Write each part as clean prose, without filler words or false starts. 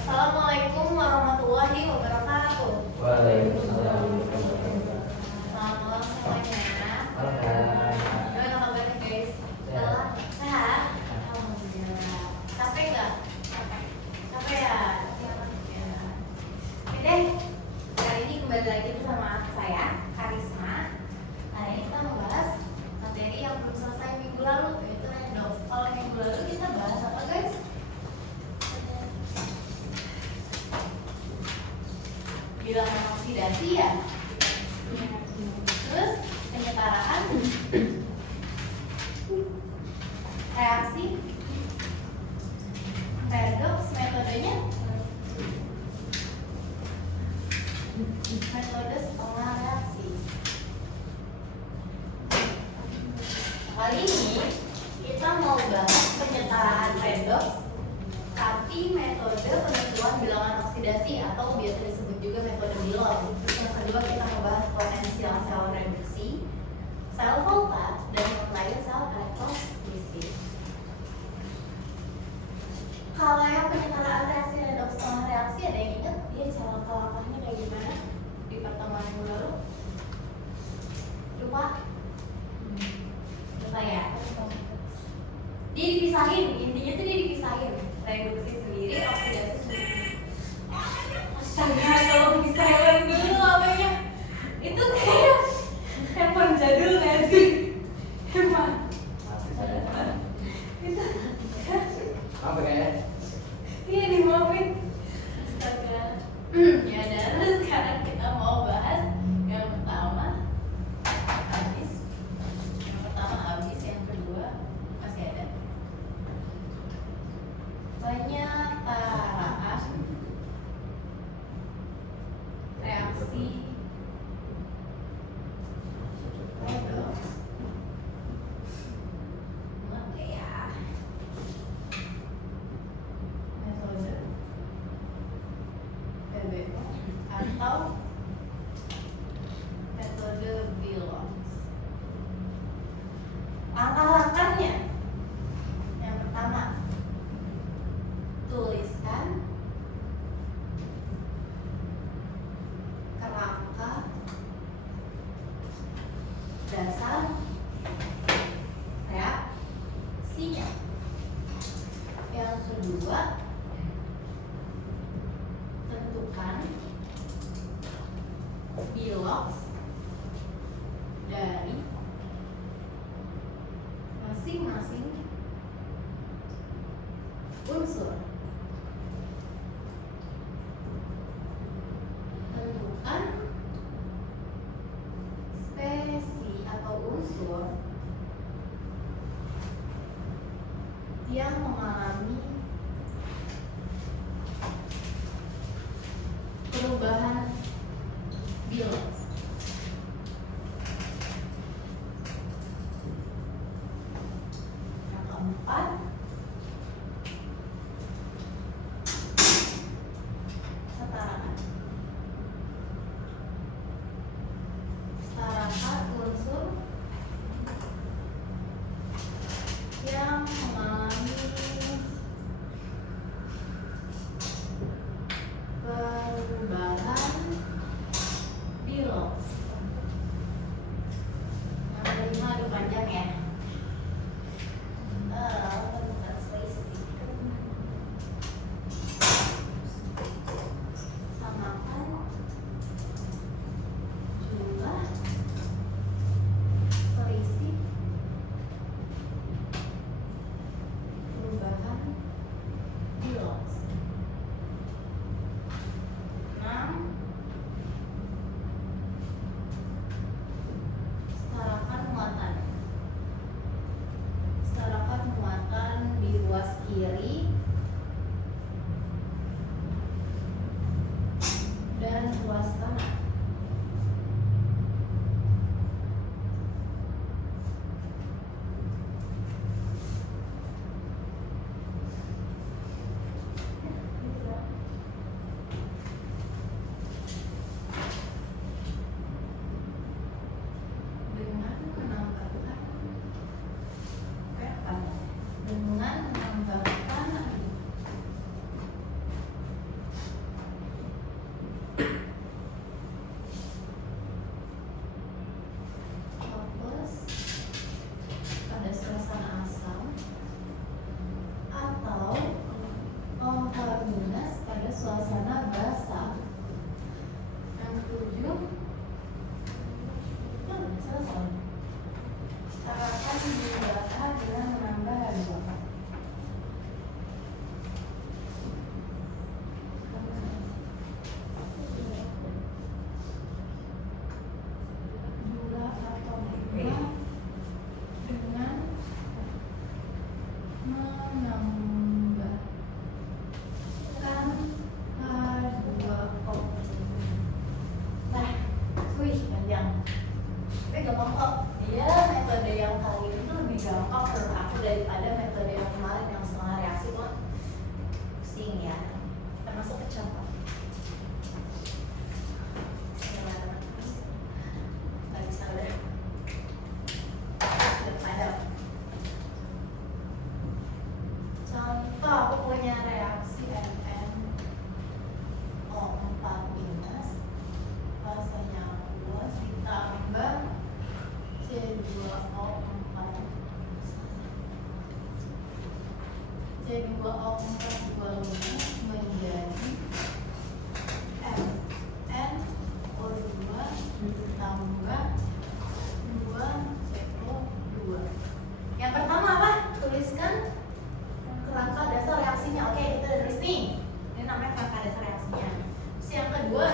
Assalamualaikum warahmatullahi wabarakatuh. Waalaikumsalam. Selamat malam semuanya. Malam. Gimana kabarnya guys? Sehat? Alhamdulillah. Capek nggak? Capek ya? Ya. Oke deh. Kali ini kembali lagi bersama saya, Karisma. Hari ini kita membahas materi yang belum selesai minggu lalu, yaitu redox. Kalau minggu lalu kita bahas apa guys? Bilangan oksidasi ya. Terus penyetaraan, reaksi, redox, metodenya, metode setengah reaksi. Kali ini kita mau bahas penyetaraan redox, tapi metode penentuan bilangan oksidasi atau biasa disebut juga metode Bilog. Yang kedua kita membahas potensial sel reduksi, sel voltat, dan yang lain sel elektrolisis. Kalau yang penyetaraan reaksi redox setengah reaksi, ada yang ingat dia cara langkahnya kayak gimana di pertemuan yang lalu? Lupa? Lupa ya? Dia dipisahin, intinya tuh dia dipisahin. Reduksi sendiri, oksidasi sendiri. Astaga, kalau bisa silent dulu apanya. Itu kayak handphone jadul gak sih? Emang itu Apa kayaknya? iya dimaafin. Astaga. Ya dan sekarang kita mau bahas yang pertama habis. Yang pertama habis, yang kedua masih ada. Penyetaraan reaksi redox. Oke ya. Metode PBO atau metode Bilog. Langkah-langkahnya. Yang pertama, tuliskan kerangka dasar reaksinya. Yang kedua, tentukan Bilog dari masing-masing unsur. Tentukan spesi atau unsur yang mengalami perubahan Bilog. Yang keempat, setarakan. Setarakan unsur yang mengalami O4 menjadi MN O2 tambah 2CO2. Yang pertama apa? Tuliskan kerangka dasar reaksinya. Oke, kita udah tulis nih. Ini namanya kerangka dasar reaksinya. Terus yang kedua,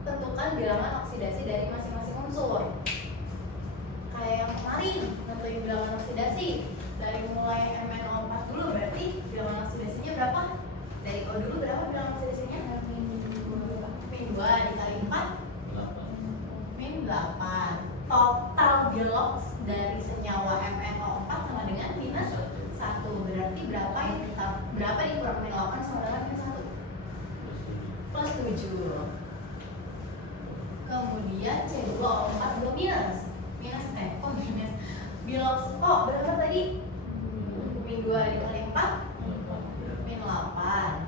tentukan bilangan oksidasi dari masing-masing unsur. Kayak yang kemarin, nentuin bilangan oksidasi dari mulai MnO4 dulu, berarti bilangan oksidasinya berapa? Dari O dulu berapa bilangan oksidasinya? Min 2 dikali 4 min 8. Total bilox dari senyawa MnO4 sama dengan minus 1. Berarti berapa dikurang min 8 sama dengan minus 1? Plus 7. Kemudian C2O4 belum minus bilox berapa tadi? Min 2 dikali 4 min 8.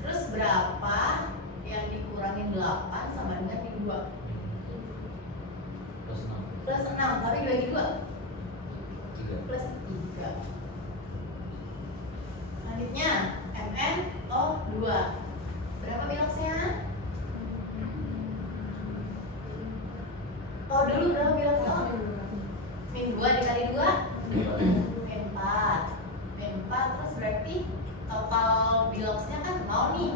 Terus berapa yang dikurangin 8 sama dengan min 2? Plus 6, tapi dibagi 2 plus 3. Selanjutnya MnO2 berapa biloxnya? O dulu berapa biloxnya? Min 2 dikali 2 min 4. Min 4 terus berarti total biloxnya kan mau nih,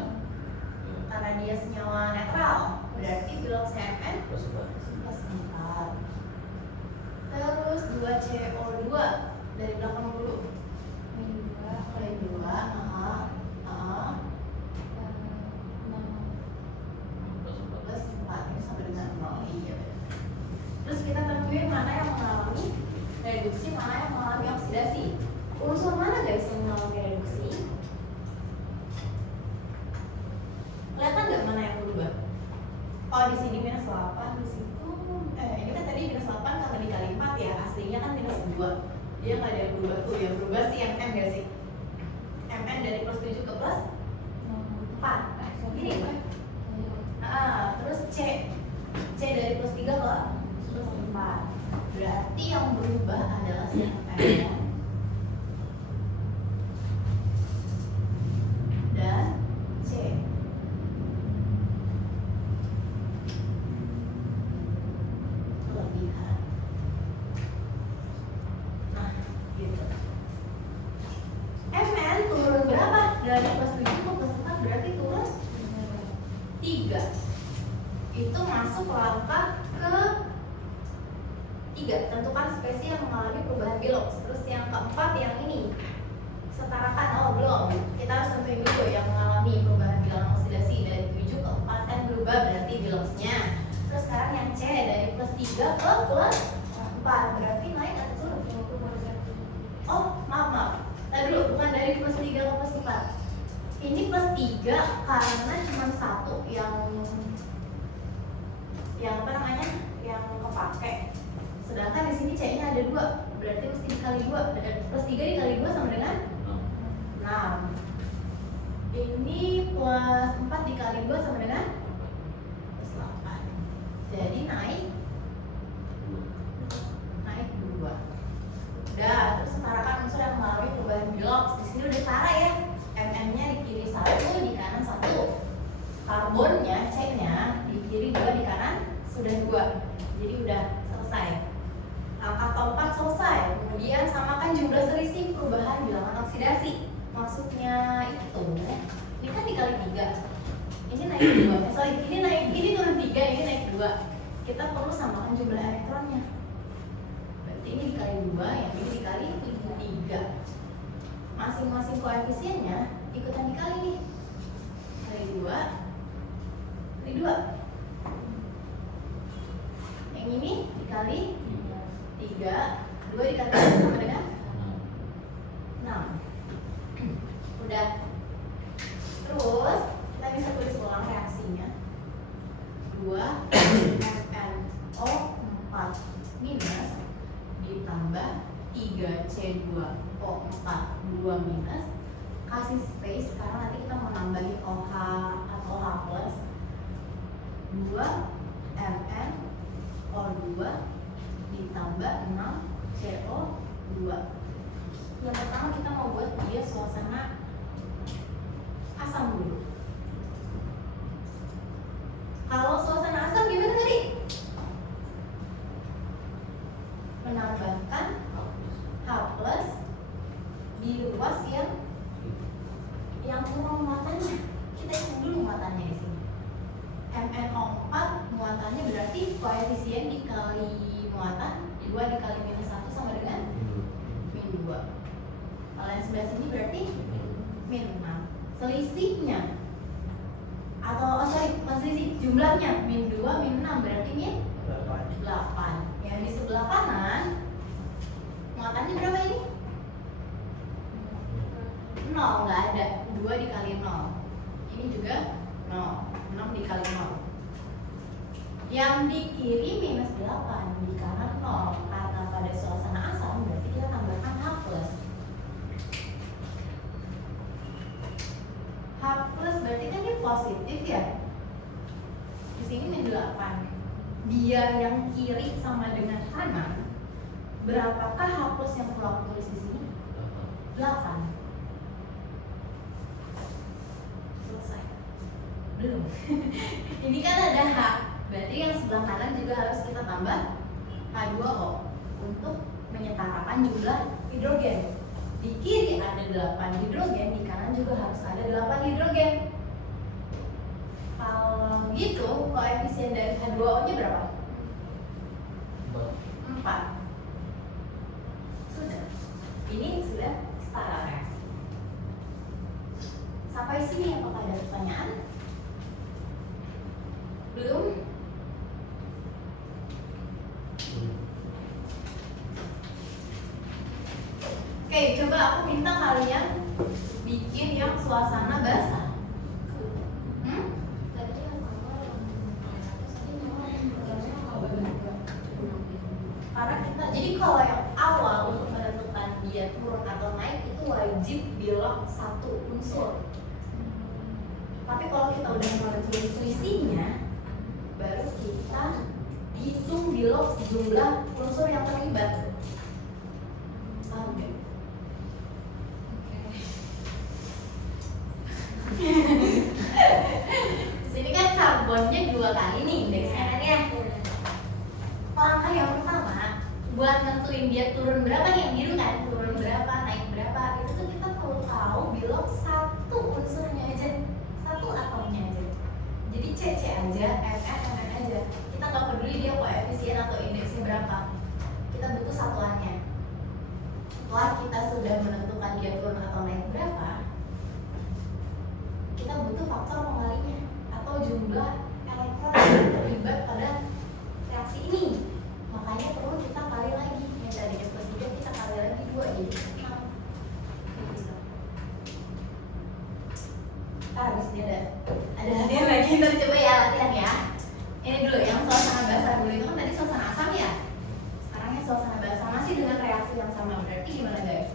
karena dia senyawa netral, berarti biloxnya Mn plus 4. Terus 2CO2 dari belakang dulu. Min 2 plus 4 ini sama dengan 0. Iya. Terus kita tentuin mana yang mengalami reduksi, mana yang mengalami oksidasi. Unsur mana guys yang mengalami reduksi? Kelihatan nggak mana yang berubah? Oh, di sini minus 8, di situ ini kan tadi minus 8 karena dikali 4 ya, aslinya kan minus 2. Dia nggak ada yang berubah tuh, yang berubah sih Mn nggak sih? Mn dari plus 7 ke plus 4. Gini Pak. Terus C dari plus 3 ke plus 4. Berarti yang berubah adalah si Mn dan C. Kelebihan. Nah, gitu. Mn turun berapa? Dari plus 7 ke plus 4 berarti turun 3. Itu masuk langkah ke 3. Tentukan spesies yang mengalami perubahan bilox. Terus yang keempat yang ini, setarakan. Oh belum, kita harus tentuin dulu yang mengalami perubahan bilangan oksidasi dari 7 ke 4 kan berubah berarti biloxnya. Terus sekarang yang C dari plus 3 ke plus 4 berarti naik atau turun? Oh maaf. Tadi dulu, bukan dari plus 3 ke plus 4. Ini plus 3 karena cuma satu yang apa namanya, yang kepake. Sedangkan di sini C-nya ada 2, berarti mesti dikali 2. Plus 3 dikali 2 sama dengan 6. Ini plus 4 dikali 2 sama dengan plus 8. Jadi naik 2. Udah, terus setarakan unsur yang mengalami perubahan bilox. Di sini udah setara ya. Mn-nya di kiri 1, di kanan 1. Karbonnya, C-nya di kiri 2, di kanan sudah 2. Jadi udah selesai. Langkah keempat selesai. Kemudian samakan jumlah selisih perubahan bilangan oksidasi. Maksudnya itu, ini kan dikali 3. Ini naik 2. Ini turun 3, ini naik 2. Kita perlu samakan jumlah elektronnya. Berarti ini dikali 2, yang ini dikali 3. Masing-masing koefisiennya ikutan dikali nih. Kali 2, kali 2. Yang ini dikali 3, 2 dikali 3 sama dengan 6. Udah. Terus kita bisa tulis ulang reaksinya. 2 MnO4 minus ditambah 3C2O4 2 minus, kasih space karena nanti kita mau nambahin OH atau H plus. 2 MnO2 ditambah 6CO2. Yang pertama kita mau buat dia suasana asam dulu. Kalau suasana asam gimana tadi? Menambahkan H plus diluas yang kurang muatannya. Kita hitung dulu muatannya di sini. MnO4 muatannya berarti koefisien dikali muatan 2 dikali minus 1 sama dengan min 2. Kalau yang sebelah sini berarti min 6. Selisihnya atau bukan selisih, jumlahnya min 2 min 6 berarti min 8. Yang di sebelah kanan muatannya berapa ini? 0, nggak ada. 2 dikali 0. Ini juga 0. 6 dikali 0. Yang di kiri minus 8, di kanan 0. Karena pada suasana asam berarti kita tambahkan H plus. H plus berarti kan dia positif ya. Di sini min 8. Biar yang kiri sama dengan kanan, berapakah H plus yang perlu aku tulis di sini? 8. Selesai. Belum. Ini kan ada H, berarti yang sebelah kanan juga harus kita tambah H2O untuk menyetarakan jumlah hidrogen. Di kiri ada 8 hidrogen, di kanan juga harus ada 8 hidrogen. Kalau gitu, koefisien dari H2O nya berapa? 4. Sudah. Ini sudah setara reaksi. Sampai sini apakah ada pertanyaan? Belum? Oke, coba aku minta kalian bikin yang suasana basah. Karena kita, jadi kalau yang awal untuk menentukan dia turun atau naik itu wajib bilang satu unsur. Tapi kalau kita udah menentukan selisihnya, baru kita hitung di log jumlah unsur yang terlibat. Paham gak? Sini kan karbonnya 2 kali nih indeksnya kan ya. Langkah yang pertama buat nentuin dia turun berapa nih, yang biru kan, turun berapa, naik berapa, itu tuh kita perlu tahu bilang satu unsurnya aja, satu atomnya aja. Jadi CC aja, MN aja. Kita nggak peduli dia koefisien atau indeksnya berapa. Kita butuh satuannya. Setelah kita sudah menentukan dia turun atau naik berapa, kita butuh faktor pengalinya atau jumlah elektron yang terlibat pada reaksi ini. Makanya perlu kita kali lagi. Yang tadinya plus 3 kita kali lagi 2 jadi 6. Habis ini ada latihan lagi. Kita coba ya latihan ya. Ini dulu yang suasana basah dulu, itu kan tadi suasana asam ya. Sekarang yang suasana basah masih dengan reaksi yang sama. Berarti gimana guys?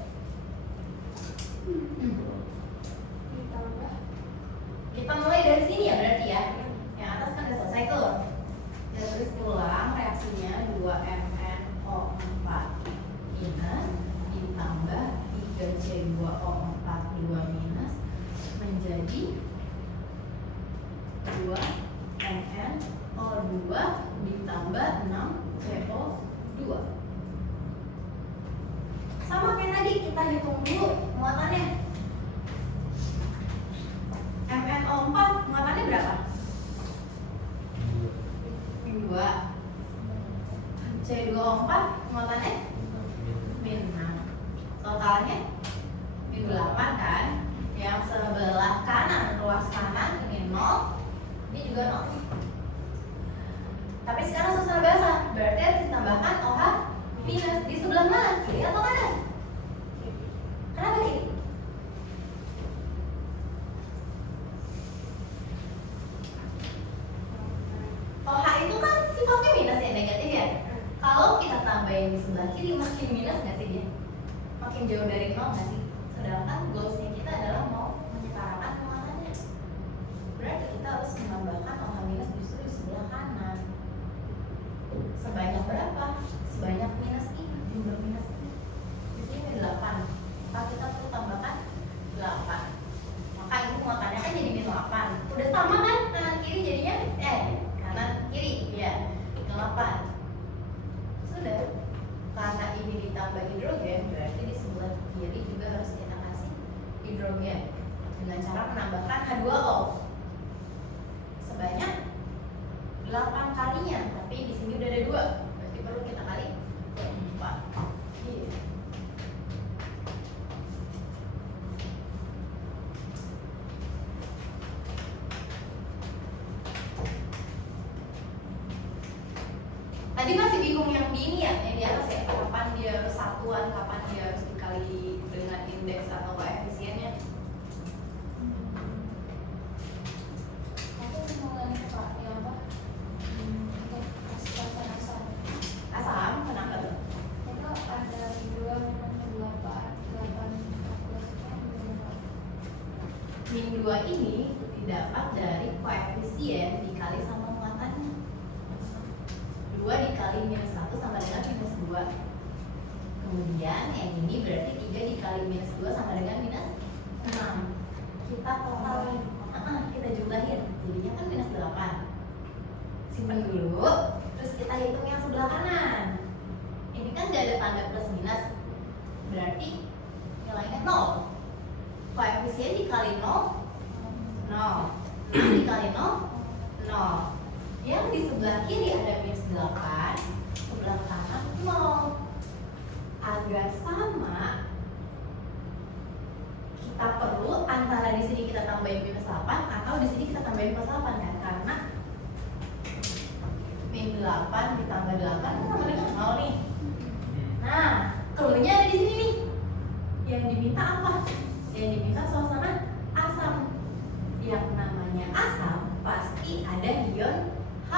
Kita mulai dari sini ya berarti ya. Yang atas kan udah selesai tuh. Kita tulis ulang reaksinya 2MnO4 minus ditambah 3C2O4 2 minus menjadi 2MnO2 ditambah 6CO2. Sama kayak tadi, kita hitung dulu muatannya. MnO4 muatannya berapa? Min 2. C2O4 muatannya min 6. Totalnya min 8 kan? Yang sebelah kanan, ruas kanan ini 0. Ini juga 0. Tapi sekarang suasana basah, berarti harus ditambahkan OH minus. Di sebelah mana? Kiri atau kanan? Kenapa kiri? OH itu kan sifatnya minus ya, negatif ya. Kalau kita tambahin di sebelah kiri makin minus nggak sih dia? Makin jauh dari 0 nggak sih? Sedangkan goalsnya kita adalah mau menyetarakan muatannya. Berarti kita harus menambahkan OH minus justru di sebelah kanan. Sebanyak berapa? Sebanyak minus ini, jumlah minus ini. Di sini 8. cara menambahkan H2O sebanyak 8 kalinya, tapi di sini udah ada 2, berarti perlu kita kali 4. Iya. Tadi masih bingung yang di ini ya, yang di atas ya, kapan dia harus satuan, kapan dia harus dikali dengan indeks atau koefisiennya. Aku mau nanya Pak, ya apa? Untuk asam. Asam, kenapa tuh? Itu ada 2 minus 8 Min 2 ini didapat dari koefisien dikali sama muatannya. 2 dikali minus 1 sama dengan minus 2. Kemudian yang ini berarti 3 dikali minus 2 sama dengan minus 6. Kita totalin, kita jumlahin, jadinya kan minus 8. Simpan dulu, terus kita hitung yang sebelah kanan. Ini kan gak ada tanda plus minus, berarti nilainya 0. Koefisien dikali 0, 0. Dikali 0, 0. Yang di sebelah kiri ada minus 8, sebelah kanan 0. Agar sama, kita perlu antara di sini kita tambahin minus 8 atau di sini kita tambahin plus 8 kan? Karena min 8 ditambah 8 kan sama dengan 0 nih. Nah, cluenya ada di sini nih. Yang diminta apa? Yang diminta suasana asam. Yang namanya asam pasti ada ion H+.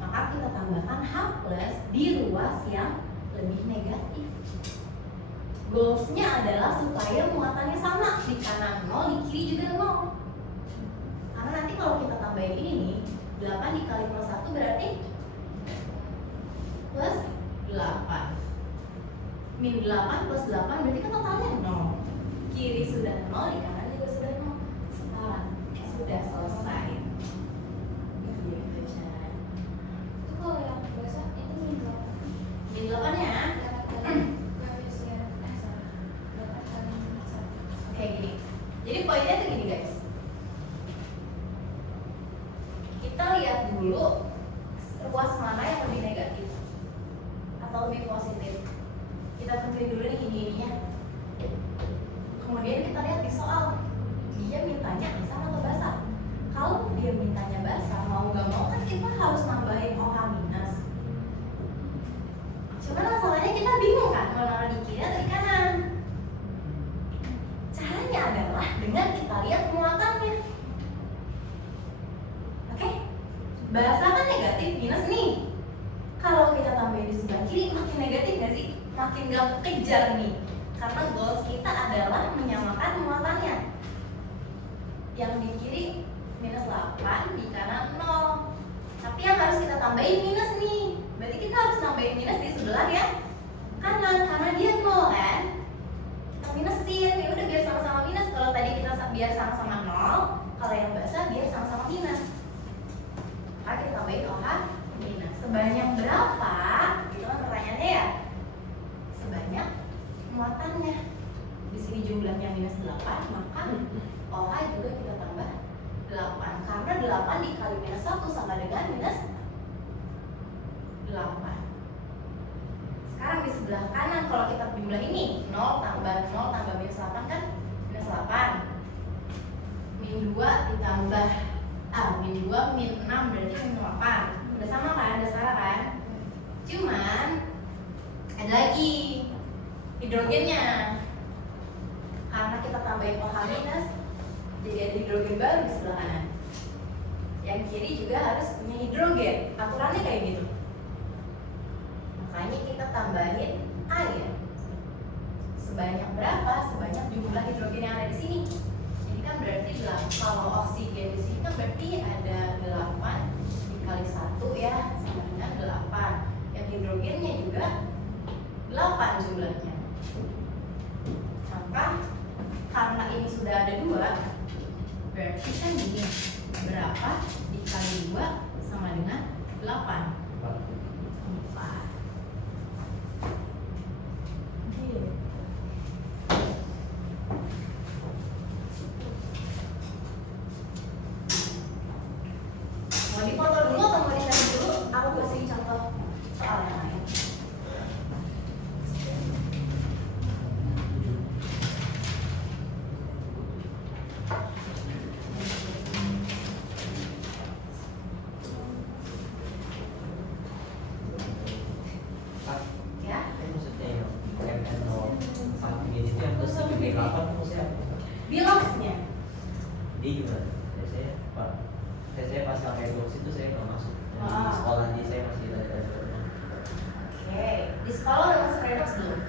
Maka kita tambahkan H+ di ruas yang lebih negatif. Goalsnya adalah supaya muatannya sama, di kanan 0, di kiri juga 0. Karena nanti kalau kita tambahin ini nih, 8 dikali plus 1 berarti plus 8. Min 8 plus 8 berarti kan totalnya 0. Kiri sudah 0, di kanan juga sudah 0. Sekarang sudah selesai. Gitu caranya. Itu kalau yang biasa itu min 8. Min 8 ya. Koefisien asam 8 kali minus 1. Kayak gini. Jadi poinnya tuh gini guys. Kita lihat dulu ruas mana yang lebih negatif atau lebih positif. Kita tentuin dulu nih ini-ininya. Kemudian kita lihat di soal, dia mintanya asam atau basa. Kalau dia mintanya basa, mau nggak mau kan kita harus nambahin OH minus. Cuman masalahnya kita bingung kan, mau naruh di kiri atau di kanan. Caranya adalah dengan kita lihat muatannya. Oke? Basa kan negatif minus nih. Kalau kita tambahin di sebelah kiri makin negatif nggak sih? Makin gak kejar nih. Karena goals kita adalah menyamakan muatannya. Yang di kiri minus 8, di kanan 0. Tapi yang harus kita tambahin minus nih. Berarti kita harus tambahin minus di sebelah yang kanan, karena dia 0 kan. Kita minusin, ya udah biar sama-sama minus. Kalau tadi kita biar sama-sama 0, kalau yang basah biar sama-sama minus. Maka kita tambahin OH minus. Sebanyak berapa? Itu kan pertanyaannya ya. Sebanyak muatannya. Di sini jumlahnya minus 8, maka OH juga kita tambah 8. Karena 8 dikali minus 1 sama dengan minus 8. Sekarang di sebelah kanan kalau kita jumlah ini 0 tambah 0 tambah minus 8 kan minus 8. Min 2 ditambah min 2 min 6 berarti min 8. Udah sama kan? Udah setara kan? Cuman ada lagi hidrogennya. Karena kita tambahin OH minus, jadi ada hidrogen baru di sebelah kanan. Yang kiri juga harus punya hidrogen. Aturannya kayak gitu. Makanya kita tambahin air. Sebanyak berapa? Sebanyak jumlah hidrogen yang ada di sini. Ini kan berarti kalau oksigen di sini kan berarti ada 8 dikali 1 ya, sama dengan 8. Yang hidrogennya juga 8 jumlahnya. Maka karena ini sudah ada 2, berarti kan gini, berapa dikali 2 sama dengan 8? 4. Gitu. Dan di sekolah di saya masih ada. Oke, di sekolah udah masuk redox belum?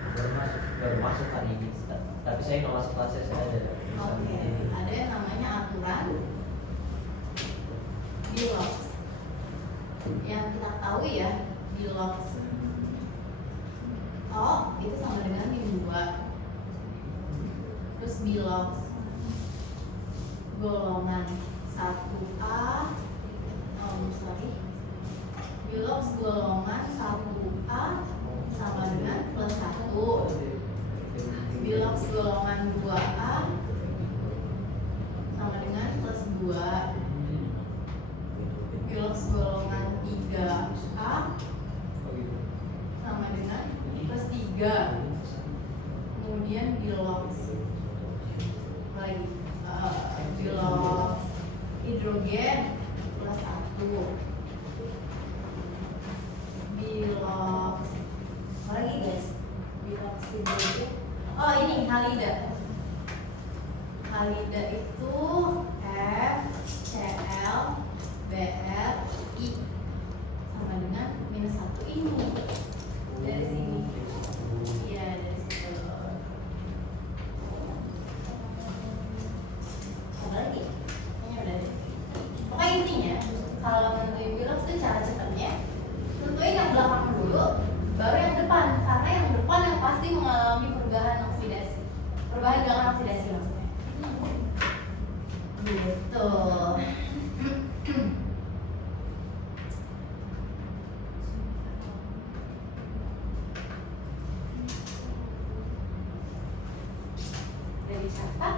Baru masuk hari ini. Tapi saya kalau masuk kelas saya ada. Oke, ada yang namanya aturan Bilox. Yang kita tahu ya, Bilox O itu sama dengan min 2. Terus Bilox golongan 1A, Bilox golongan 1A sama dengan plus 1. Bilox golongan 2A sama dengan plus 2. Bilox golongan 3A sama dengan plus 3. Kemudian Bilox lagi Bilox hidrogen plus 1. Bilox apa lagi guys? Bilox hidrogen. Oh ini halida. Halida itu FCl Br I sama dengan minus 1 ini. Dari sini. Iya, dari situ. Apa lagi? Kayaknya udah deh. Pokoknya intinya kalau nentuin Bilox itu cara cepatnya tentuin yang belakang dulu, baru yang depan. Karena yang depan yang pasti mengalami perubahan oksidasi. Perubahan gerakan oksidasi maksudnya. Gitu. Udah dicatat?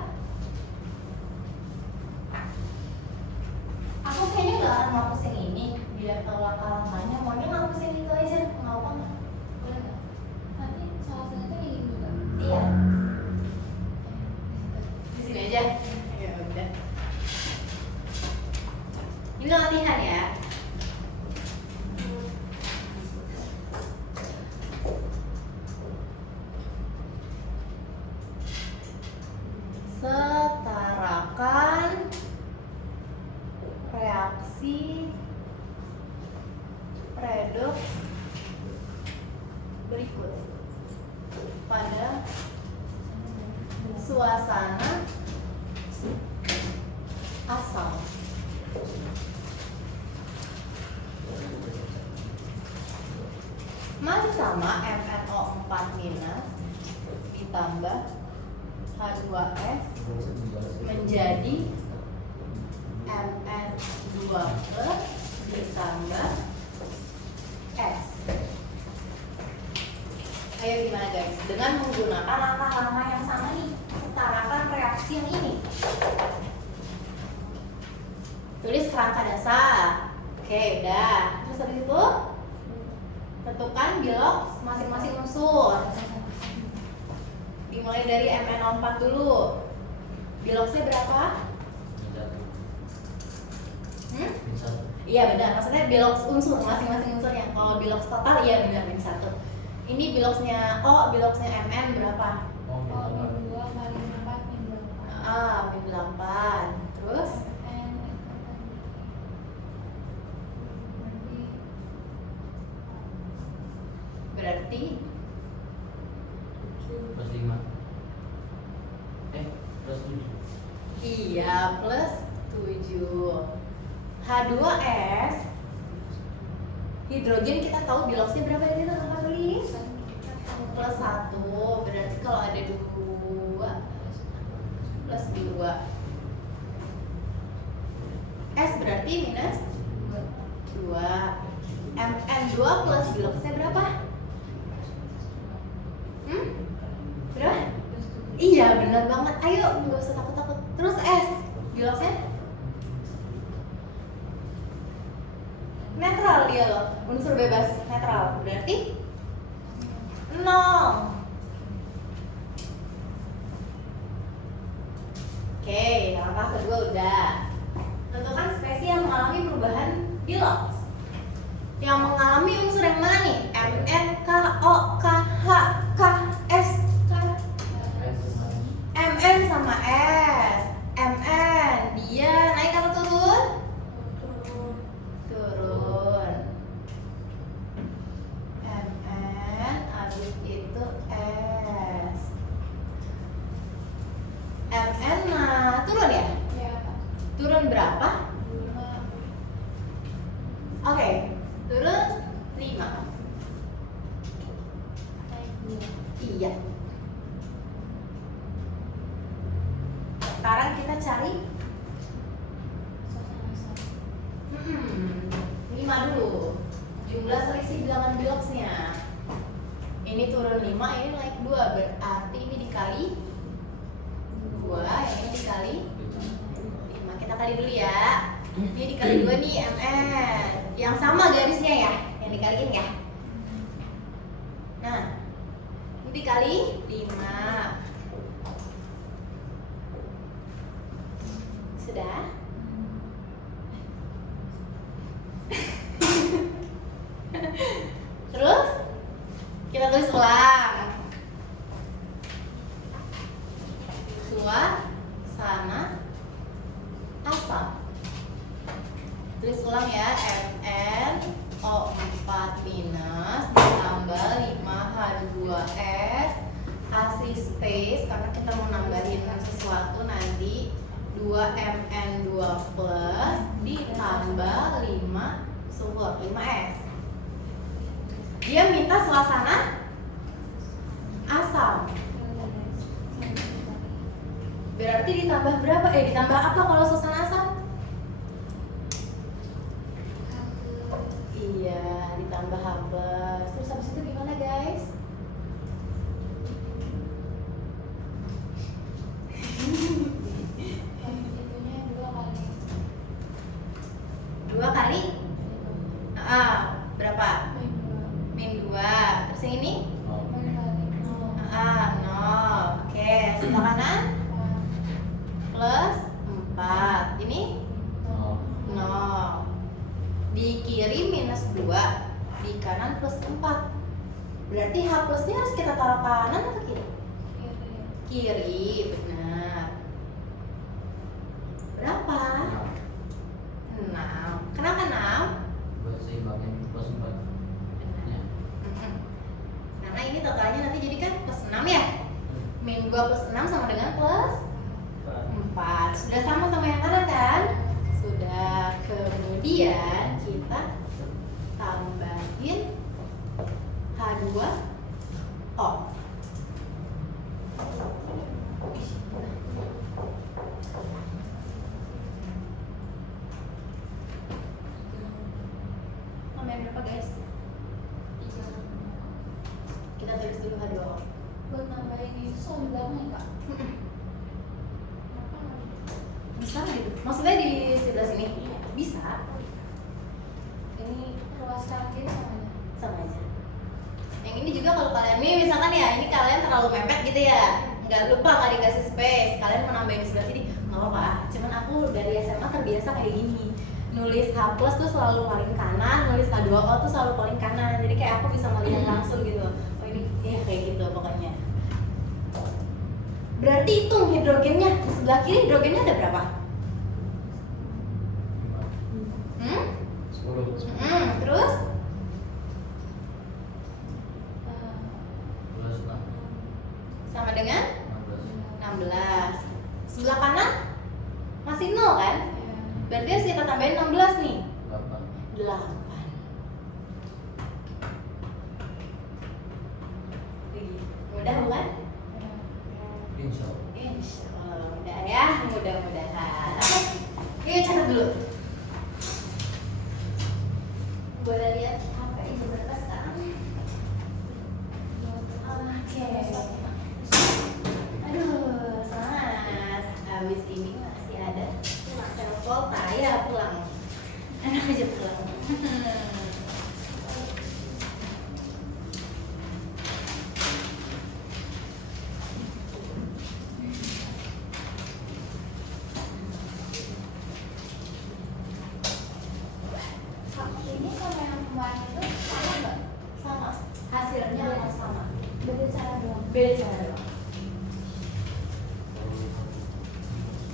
Aku kayaknya nggak akan ngapus yang ini biar tahu langkah-langkahnya. Maunya ngapus yang itu aja, nggak apa nggak? Boleh nggak? Nanti salah satunya kayak gini juga. Iya. Di sini aja. Ya udah. Ini latihan ya. Setarakan reaksi redox berikut pada suasana asal. Masih sama MnO4- ditambah H2S menjadi Mn2+ ditambah S. Ayo gimana guys? Dengan menggunakan langkah-langkah yang sama nih, setarakan reaksi yang ini. Tulis kerangka dasar. Oke, udah. Terus habis itu tentukan Bilox masing-masing unsur. Dimulai dari MnO4 dulu. Biloxnya berapa? Iya benar, maksudnya Bilox unsur masing-masing unsurnya. Kalau Bilox total iya benar min 1. Ini Biloxnya O, Biloxnya Mn berapa? Oh, min 2 kali 4 min 8. Min 8. Terus N berarti Plus 5. Plus 7. iya plus 7. H2S hidrogen kita tahu Biloxnya berapa ini teman-teman tulis? Plus 1. Berarti kalau ada 2 plus 2. S berarti minus 2. Mn2 plus Biloxnya berapa? Berapa? Iya benar banget. Ayo nggak usah takut-takut. Terus S Biloxnya netral dia loh, unsur bebas netral. Berarti 0. Oke, langkah kedua udah. Tentukan spesies yang mengalami perubahan Bilox. Yang mengalami unsur yang mana nih? Mn, K, O, K, H, K, S, K. Mn sama S. Mn dia naik atau turun? Turun. dulu. Jumlah selisih bilangan biloksnya. Ini turun 5, ini naik 2. Berarti ini dikali 2, yang ini dikali 5. Kita kali dulu ya. Ini dikali 2 nih mn. Yang sama garisnya ya, yang dikaliin ya. Nah, ini dikali 5. Sudah? Terus kita tulis ulang. Suasana asam. Tulis ulang ya, MnO4 minus ditambah 5H2S asli space karena kita mau nambahin sesuatu nanti 2Mn2 plus ditambah 5 sulfur 5S. Dia minta suasana asam. Berarti ditambah berapa? Ditambah apa kalau suasana asam? Iya, ditambah H+. Terus habis itu gimana, guys? Itunya 2 kali. 2 kali? Berapa? Min 2. Terus yang ini? 0. Oke, sebelah kanan plus 4. Ini 0. Di kiri minus 2, di kanan plus 4. Berarti H plusnya harus kita taruh kanan atau kiri? Kiri, benar. Berapa? 6. Kenapa 6? Buat seimbangin plus 4. Ya. Karena ini totalnya nanti jadi kan plus 6 ya. Min 2 plus 6 sama dengan plus 4. Sudah sama yang kanan kan? Sudah. Kemudian kita tambahin H2O. Namanya berapa guys? 3. Kita tulis dulu H2O. Buat nambahin itu soal di belakang ya, Kak? Bisa gitu. Maksudnya di sebelah sini? Bisa. Ini Ruas kanan kiri sama aja. sama aja. Yang ini juga kalau kalian nih misalkan ya, ini kalian terlalu mepet gitu ya, nggak lupa nggak dikasih space, kalian mau nambahin di sebelah sini nggak apa-apa. Cuman aku dari SMA terbiasa kayak gini, nulis H plus tuh selalu paling kanan, nulis H2O tuh selalu paling kanan, jadi kayak aku bisa melihat langsung gitu. Oh ini ya kayak gitu pokoknya. Berarti hitung hidrogennya di sebelah kiri, hidrogennya ada berapa? 10. Terus Plus 6. sama dengan 16. 16. Sebelah kanan masih 0 kan? Berarti harus kita tambahin 16 nih. 8. 8. Mudah bukan? Insya Allah. Insya Allah mudah ya, mudah-mudahan. Oke, yuk catat dulu. Boleh lihat HP ini berapa sekarang? Oke. Aduh, semangat. Habis ini masih ada telepon, ya pulang. Enak aja pulang. Ini sama yang kemarin itu sama nggak? Sama. Hasilnya sama. Beda cara doang. Beda cara doang.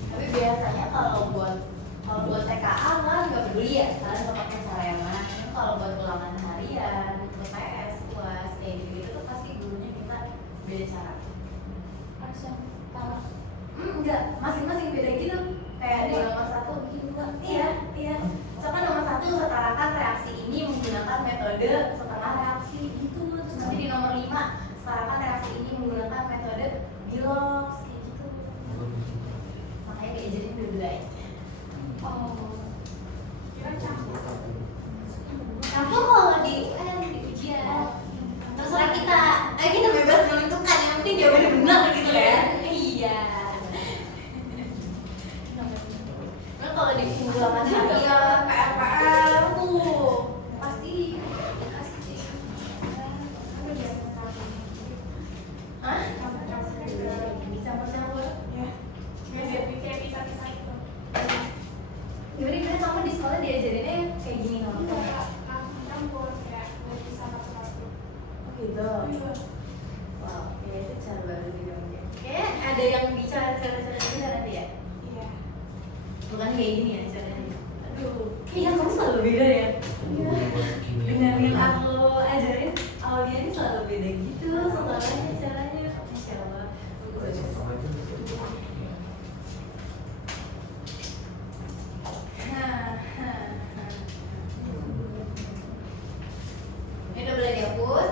Tapi biasanya kalau buat TKA kan nggak peduli ya, kalian mau pakai cara yang mana. Kalau buat ulangan harian, PS, UAS, kayak gitu tuh pasti gurunya minta beda cara. Harus yang sama. Enggak, masing-masing beda gitu. Kayak di nomor 1 bikin 2. Iya. Misalkan nomor 1 setarakan reaksi ini menggunakan metode setengah reaksi gitu. Terus nanti di nomor 5 setarakan reaksi ini menggunakan metode Bilox kayak gitu. Makanya diajarin dua-duanya. Oh. Kira campur. selalu beda ya. Iya. Dengan yang aku ajarin awalnya ini selalu beda gitu soalnya caranya. Masya Allah. Ini udah boleh dihapus.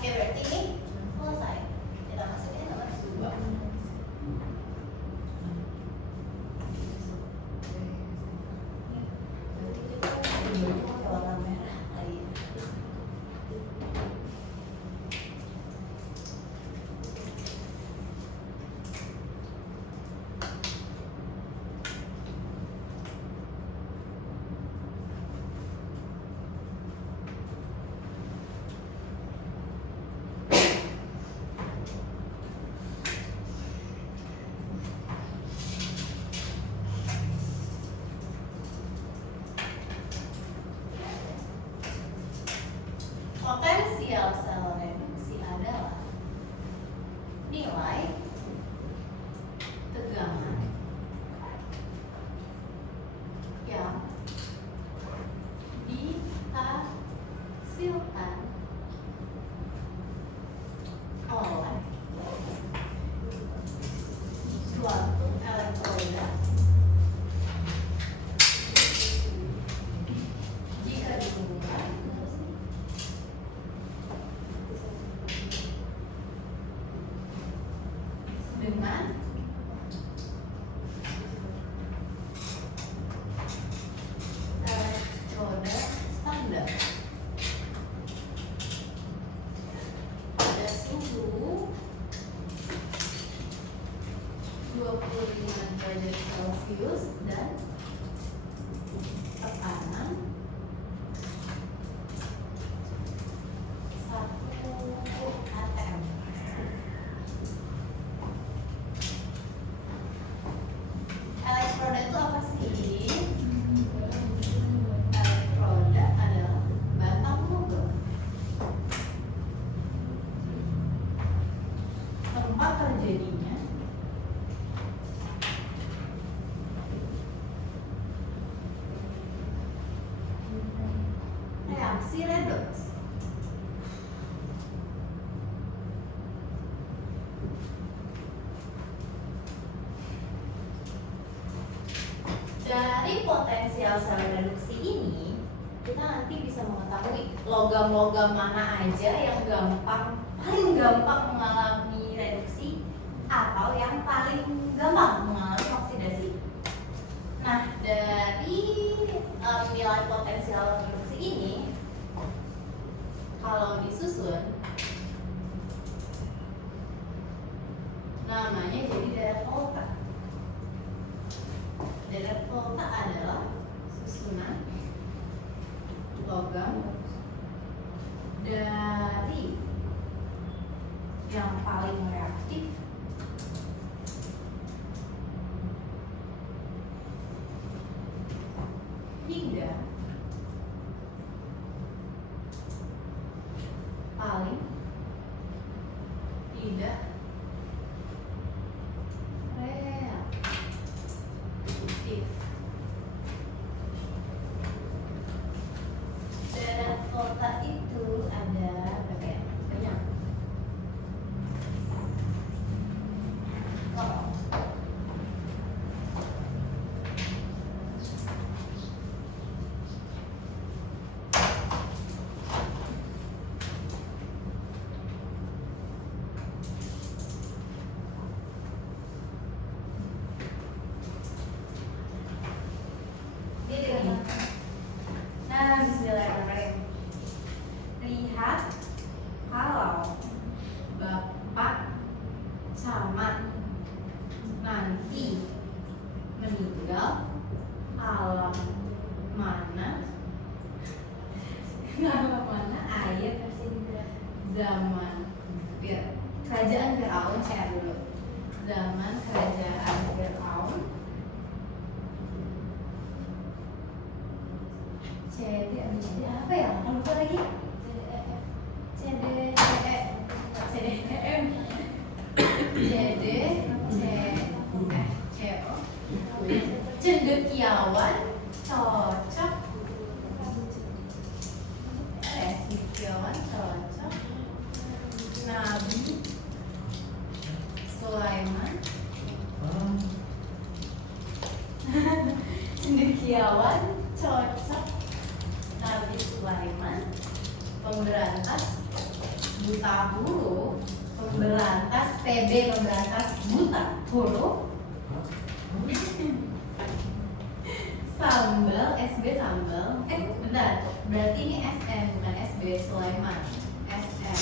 Oke, berarti ini selesai. Kita masukin nomor 2. Berarti kita pakai warna merah kali ya. Potensial sel reduksi adalah nilai tegangan yang dihasilkan oleh suatu elektroda jika dihubungkan dengan elektroda standar pada suhu 25 derajat Celcius dan tekanan 1 atm. Elektroda itu apa sih? Elektroda adalah batang logam. Tempat terjadinya reaksi redoks. Dari potensial sel reduksi ini, kita nanti bisa mengetahui logam-logam mana aja yang paling gampang mengalami reduksi atau yang paling gampang mengalami oksidasi. Nah, dari nilai potensial reduksi ini, kalau disusun, namanya jadi deret volta. Deret volta adalah susunan logam dari yang paling reaktif hingga paling tidak reaktif. Deret volta itu ada berapa ya? Banyak. Oh. Ini. Nah, bismillahirrahmanirrahim. Lihat kalau Bapak Camat nanti meninggal, alam mana air zaman kerajaan Firaun, share dulu. Zaman kerajaan Firaun. CD apa ya? Lupa lagi. CD cendekiawan cocok. Cendekiawan cocok. Nabi Sulaiman. Cendekiawan cocok. Nabi Sulaiman. Pemberantas buta huruf. Pemberantas PB, pemberantas buta huruf. Sambal, SB sambal. Bentar, berarti ini SM bukan SB. Sulaiman, SM.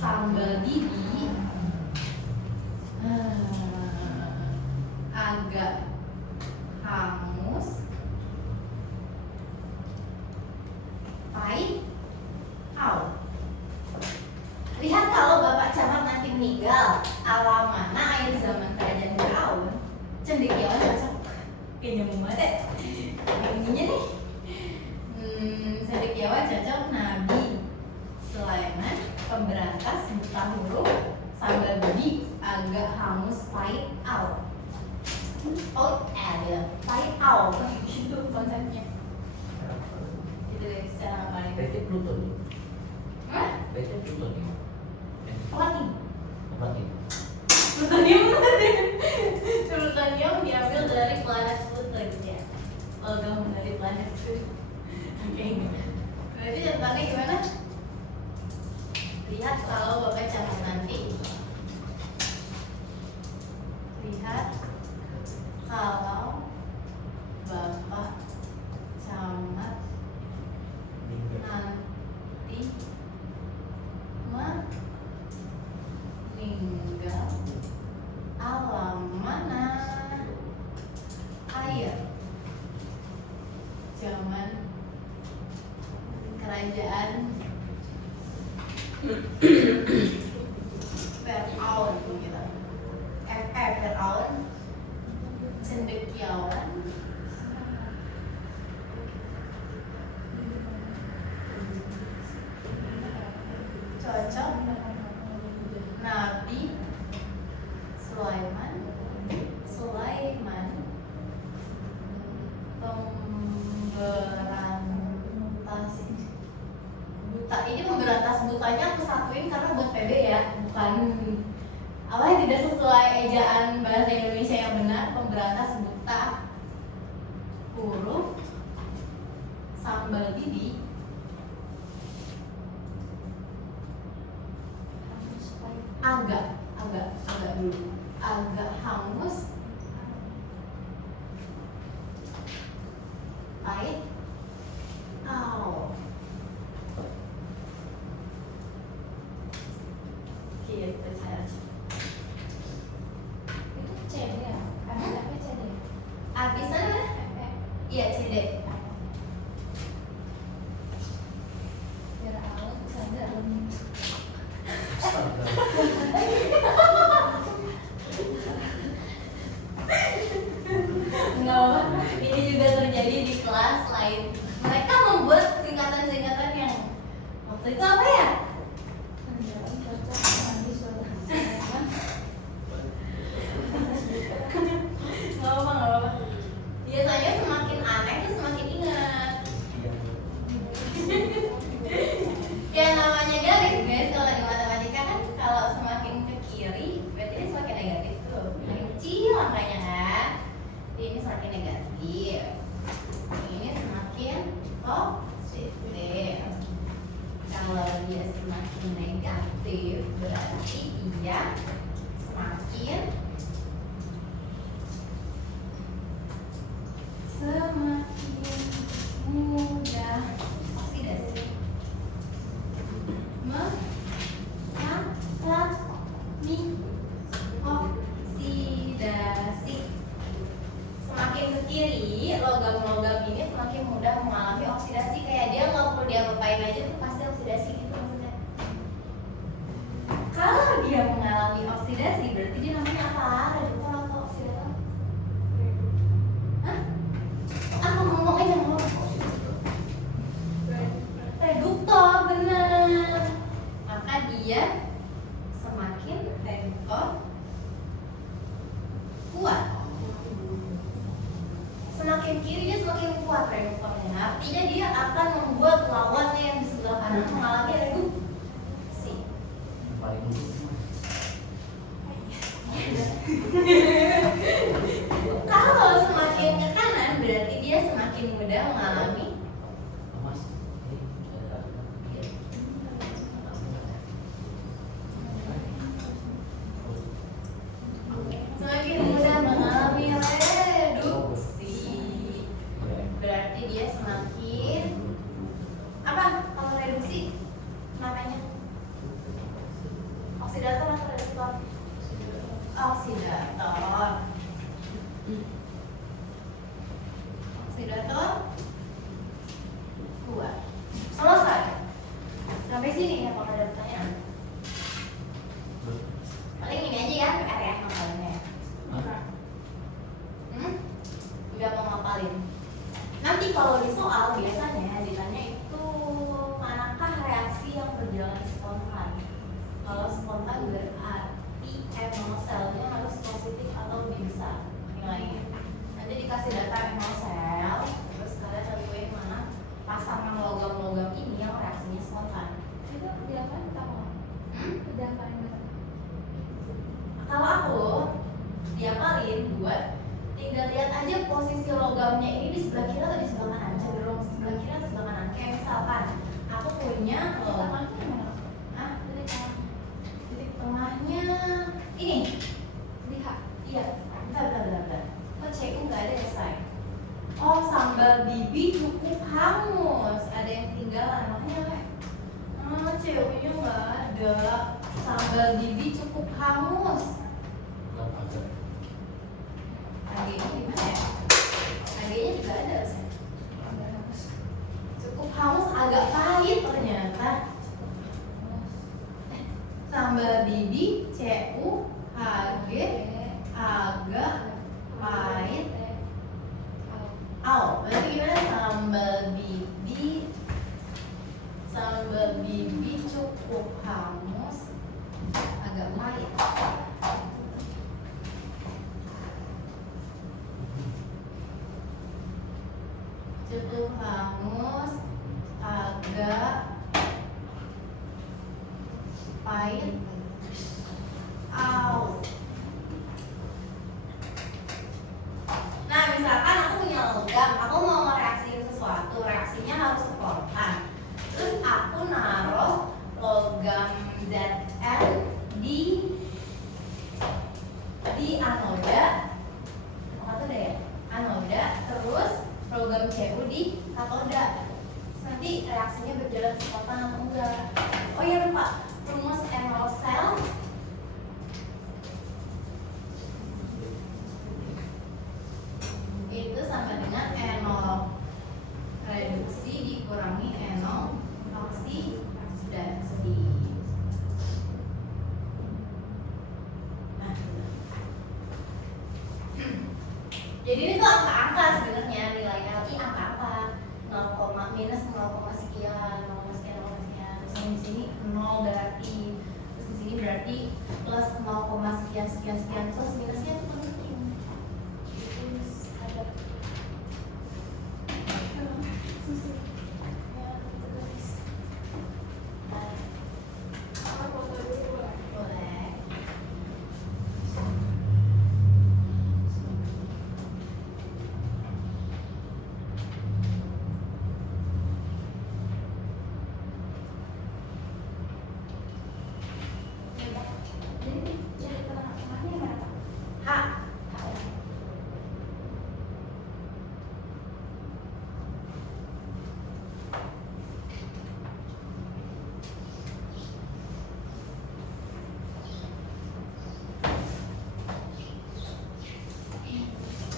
Sambal gigi. Agak hangus. Pahit. Au. Lihat kalau Bapak Camat nanti meninggal, alam mana air zaman kerajaan Firaun? Cendekiawan cocok. Kayaknya mau banget. Ininya nih. Cendekiawan cocok. Nabi Sulaiman. Pemberantas buta huruf. Sambal gigi. Agak hangus. Pahit. Au. Oh, ya. Pahit. Au. Gitu konsepnya. Itu deh secara paling. PT Pluto nih. Hah? PT Pluto nih. Mati. Mati. Plutonium. Plutonium diambil dari planet Pluto ya. Logam dari planet Pluto. Oke. Berarti catatannya gimana? Lihat kalau Bapak camat nanti. Lihat kalau Bapak camat nanti meninggal, alam mana air zaman kerajaan Firaun gitu. Firaun. Cendekiawan. Cocok. Nabi Sulaiman. Pemberantas buta. Ini pemberantas butanya aku satuin karena buat PB ya, bukan apa yang tidak sesuai ejaan bahasa Indonesia yang benar. Pemberantas buta huruf. Sambal gigi. Agak dulu. Agak hangus. Pahit. Au. Gitu cara. Itu CD ya? Apa CD? Abisan mana? Iya CD. Firaun sadar. Nggak, ini juga terjadi di kelas lain. Mereka membuat singkatan-singkatan yang waktu itu apa ya? Firaun cocok Nabi Sulaiman. Nggak apa-apa. Biasanya semakin aneh tuh semakin ingat. Ya namanya garis guys, kalau di matematika kan kalau semakin ke kiri berarti ini semakin negatif tuh. Makin kecil angkanya kan. Ini semakin negatif. Ini semakin positif. Kalau dia semakin negatif berarti dia semakin mudah oksidasi. Mengalami oksidasi. Semakin ke kiri, logam-logam ini semakin mudah mengalami oksidasi. Kayak dia nggak perlu dia ngapain aja tuh pasti oksidasi gitu maksudnya. Kalau dia kuat reduktornya, artinya dia akan membuat lawannya yang di sebelah kanan mengalami reduksi. Paling Kalau semakin ke kanan berarti dia semakin mudah mengalami Mas. semakin mudah mengalami reduksi. Berarti dia semakin apa? Kalau reduksi namanya oksidator atau reduktor? Oksidator. Oksidator kuat. Selesai. Sampai sini ya kalau ada pertanyaan. Paling ini aja ya PR ya ngapalinnya. Udah mau ngapalin. Nanti kalau di soal biasanya ditanya itu manakah reaksi yang berjalan spontan. Kalau spontan berarti NO selnya harus positif atau lebih besar nilainya. Nanti dikasih data NO sel, terus kalian tentuin mana pasangan logam-logam ini yang reaksinya spontan. Itu diapain kamu? Diapain kamu? Kalau aku diapalin buat tinggal lihat aja posisi logamnya ini di sebelah kiri atau di sebelah kanan, cenderung sebelah kiri atau sebelah kanan. Kayak misalkan aku punya logam, titik tengahnya ini, Lihat. iya, bentar. Kok CU nggak ada ya say? Oh, sambal bibi cukup hangus, ada yang ketinggalan makanya CU-nya nggak ada. Sambal bibi cukup hangus. AG-nya gimana ya? AG-nya juga ada sih. Cukup hangus agak pahit ternyata. Sambal bibi CU HG agak pahit. Berarti gimana? Sambal bibi cukup hangus agak pahit. Cukup hangus agak pahit. Nah, misalkan aku punya logam, aku mau mereaksikan sesuatu, reaksinya harus spontan. Terus aku naruh logam Zn di anoda, apa tuh ya? Anoda, terus logam Cu di katoda. Terus nanti reaksinya berjalan spontan atau enggak? Oh iya lupa, rumus NO sel itu sama dengan NO reduksi dikurangi NO oksidasi. Nah, jadi itu angka-angka sebenarnya nilainya, tapi angka apa? 0, minus 0, sekian, 0, sekian. Terus yang di sini 0 berarti, terus di sini berarti plus 0, sekian. Terus minusnya itu penting. Terus ada boleh. Jadi tengah-tengahnya yang mana? H.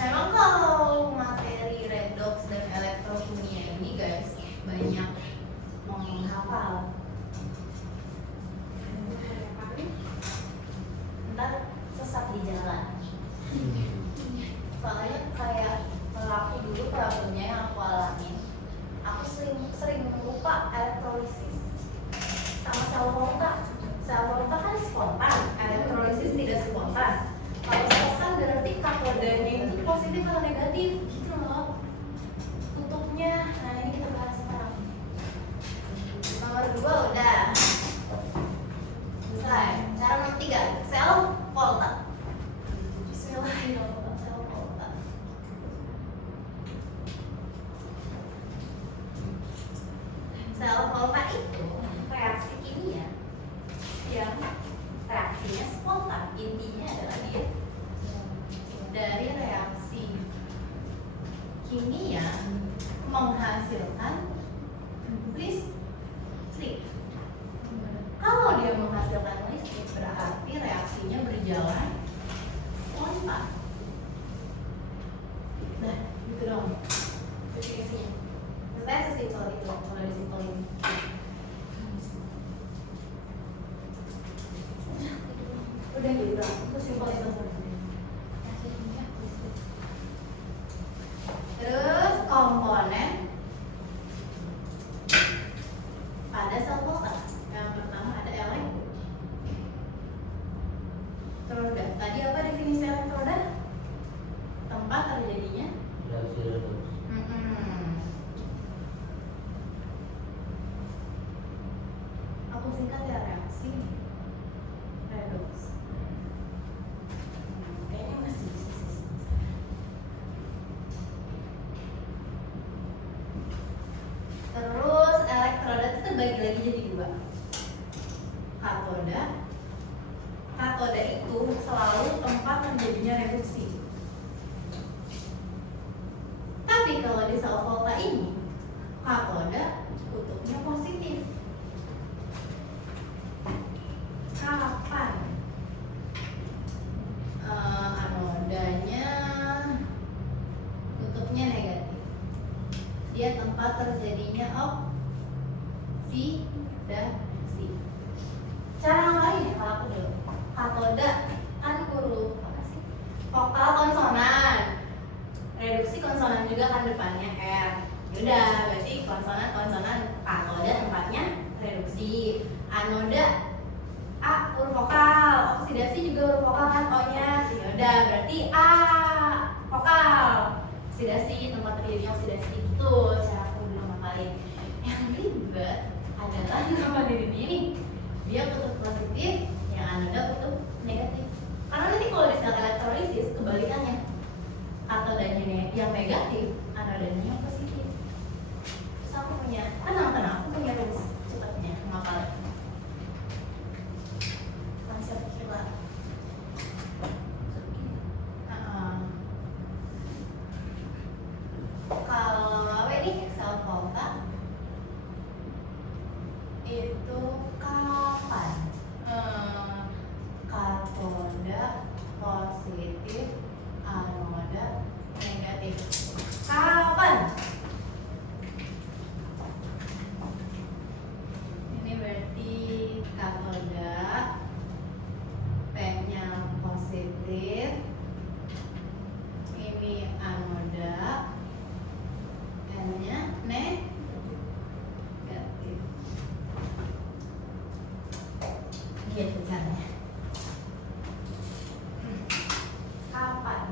Memang kalau materi redox dan elektrokimia ini guys banyak menghafal. Ntar sesat di jalan. Soalnya kayak kalau aku dulu problemnya yang aku alamin, aku sering lupa elektrolisis sama sel volta. Sel volta kan spontan, elektrolisis tidak spontan. Kalau spontan berarti katodanya itu positif atau negatif gitu loh. Tuh berjalan spontan. Nah, gitu dong definisinya. Maksudnya sesimpel itu kalau disimpelin. Udah gitu dong, itu simpel itu. Terus komponen pada sel volta. Yang pertama ada elektroda. Tadi apa definisi elektroda? Tempat terjadinya Reaksi redoks. Aku singkat ya, reaksi redoks. Kayaknya masih bisa sih. Terus elektroda itu terbagi lagi jadi dua. Katoda. Katoda itu selalu tempat terjadinya reduksi. Tapi kalau di sel volta ini, katoda kutubnya positif. Kapan? Anodanya kutubnya negatif. Dia tempat terjadinya oksidasi. Cara ngapalin ya kalau aku dulu. Katoda kan huruf apa sih? Vokal konsonan. Reduksi konsonan juga kan depannya R. Yaudah, berarti konsonan katoda tempatnya reduksi. Anoda A huruf vokal, oksidasi juga huruf vokal kan O-nya. Yaudah, berarti A vokal. Oksidasi, tempat terjadinya oksidasi itu cara aku dulu ngapalin. Yang ribet adalah nama diri ini. Dia kutub positif, yang anoda kutub negatif. Karena nanti kalau di sel elektrolisis kebalikannya. Katodanya yang negatif, anodanya yang positif. Terus aku punya, aku punya rumus cepatnya ngapalin. Konsep kilat. Kalau apa ini sel volta itu kapan? Katoda positif, anoda negatif. Kapan? Ini berarti katoda P-nya positif. Ini anoda N-nya negatif. Gitu caranya. Kapan?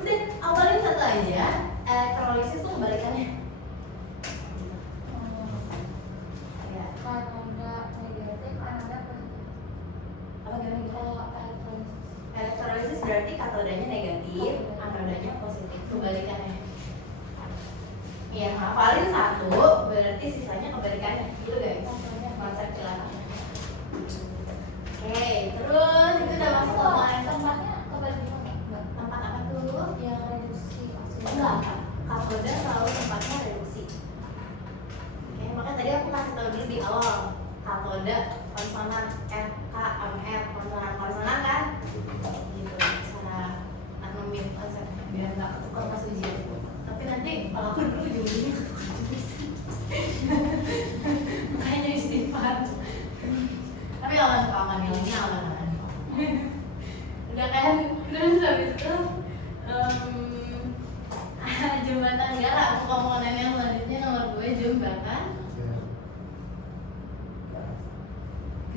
Udah, awalin satu aja. Elektrolisis tuh kebalikannya. Ya. Anoda negatif, anoda positif. Apa gimana gitu? Kalau elektrolisis. Elektrolisis berarti katodanya negatif, anodanya positif. Kebalikannya. Ya, hafalin satu, berarti sisanya kebalikannya. Gitu guys. Konsep celana. Oke, terus itu udah masuk ke komponen Tempatnya kebalik juga enggak? tempat apa tuh? Yang reduksi oksigen. Enggak, katoda selalu tempatnya reduksi. Oke, makanya tadi aku kasih tahu dulu di awal. Katoda konsonan R, K, M, R, konsonan kan? Gitu, cara anonim konsepnya biar nggak ketukar pas ujian. Tapi nanti kalau aku dulu ujung-ujungnya ketukar terus. Makanya istighfar. Tapi aman ini aman. Udah kan, terus habis itu jembatan garam. Komponen yang selanjutnya nomor 2 jembatan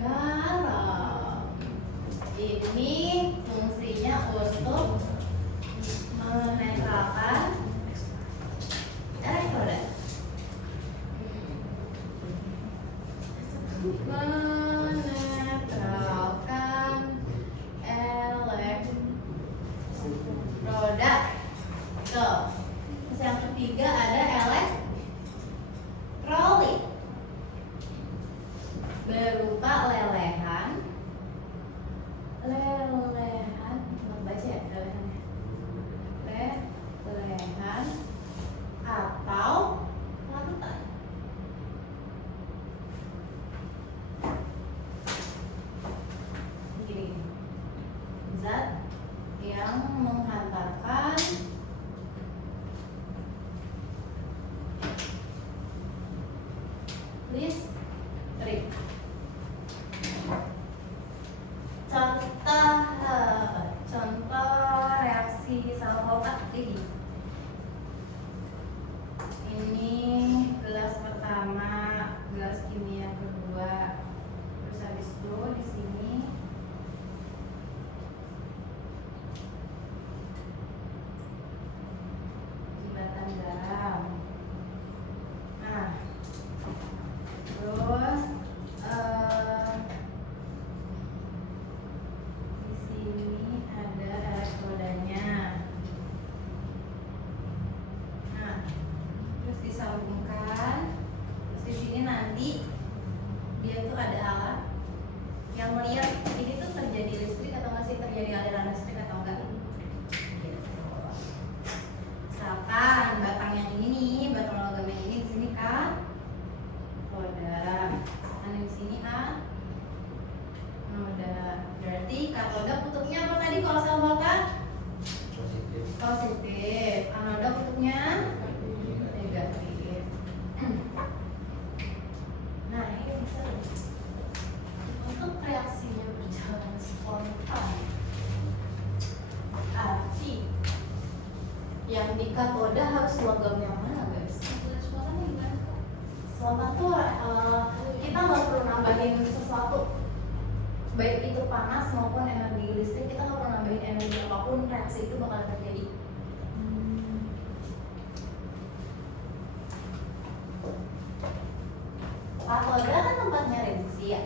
garam. Ini fungsinya untuk menetralkan elektroda. Menetralkan elektroda. Tuh. Terus yang ketiga ada elektrolit berupa lelehan ini kalau sel volta Positif. positif, anoda kutubnya negatif. Nah ini bisa untuk reaksinya berjalan spontan. Arti yang di katoda harus logam yang mana guys? Suaranya gimana kak? Selama tuh kita nggak perlu nambahin sesuatu, baik itu panas maupun energi listrik, kita nggak perlu nambahin energi apapun, reaksi itu bakal terjadi. Katoda kan tempatnya reduksi ya,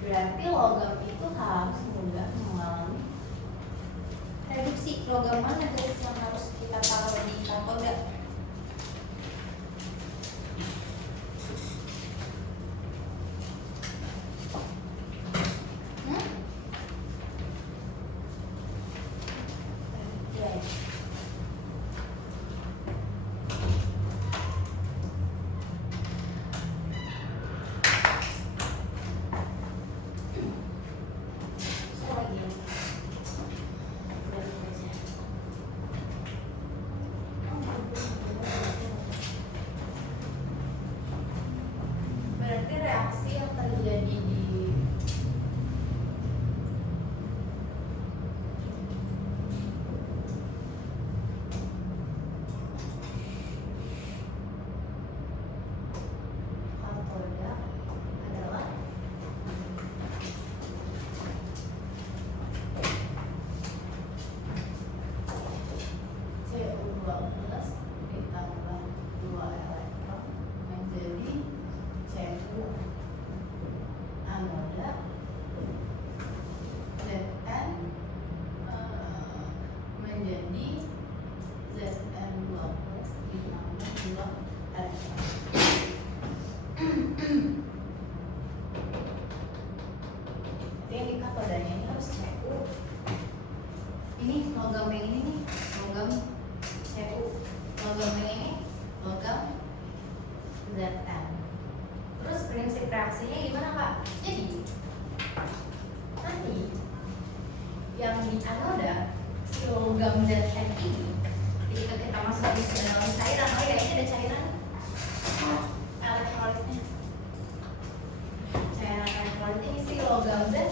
berarti logam itu harus mudah mengalami reduksi. Logam mana guys yang harus kita taruh di katoda? Berarti reaksi yang terjadi di katoda adalah Cu12 ditambah 2 elektron menjadi Cu anoda Zn menjadi Zn12 ditambah 2 elektron. Jadi yang di katodanya ini harus Cu. Ini logam yang ini nih, logam Cu. Logam yang ini logam Zn. Terus prinsip reaksinya gimana Pak? Jadi nanti yang di anoda si logam Zn ini ketika kita masuk ke dalam cairan, oh ya ini ada cairan elektrolitnya. Cairan elektrolit ini si logam Zn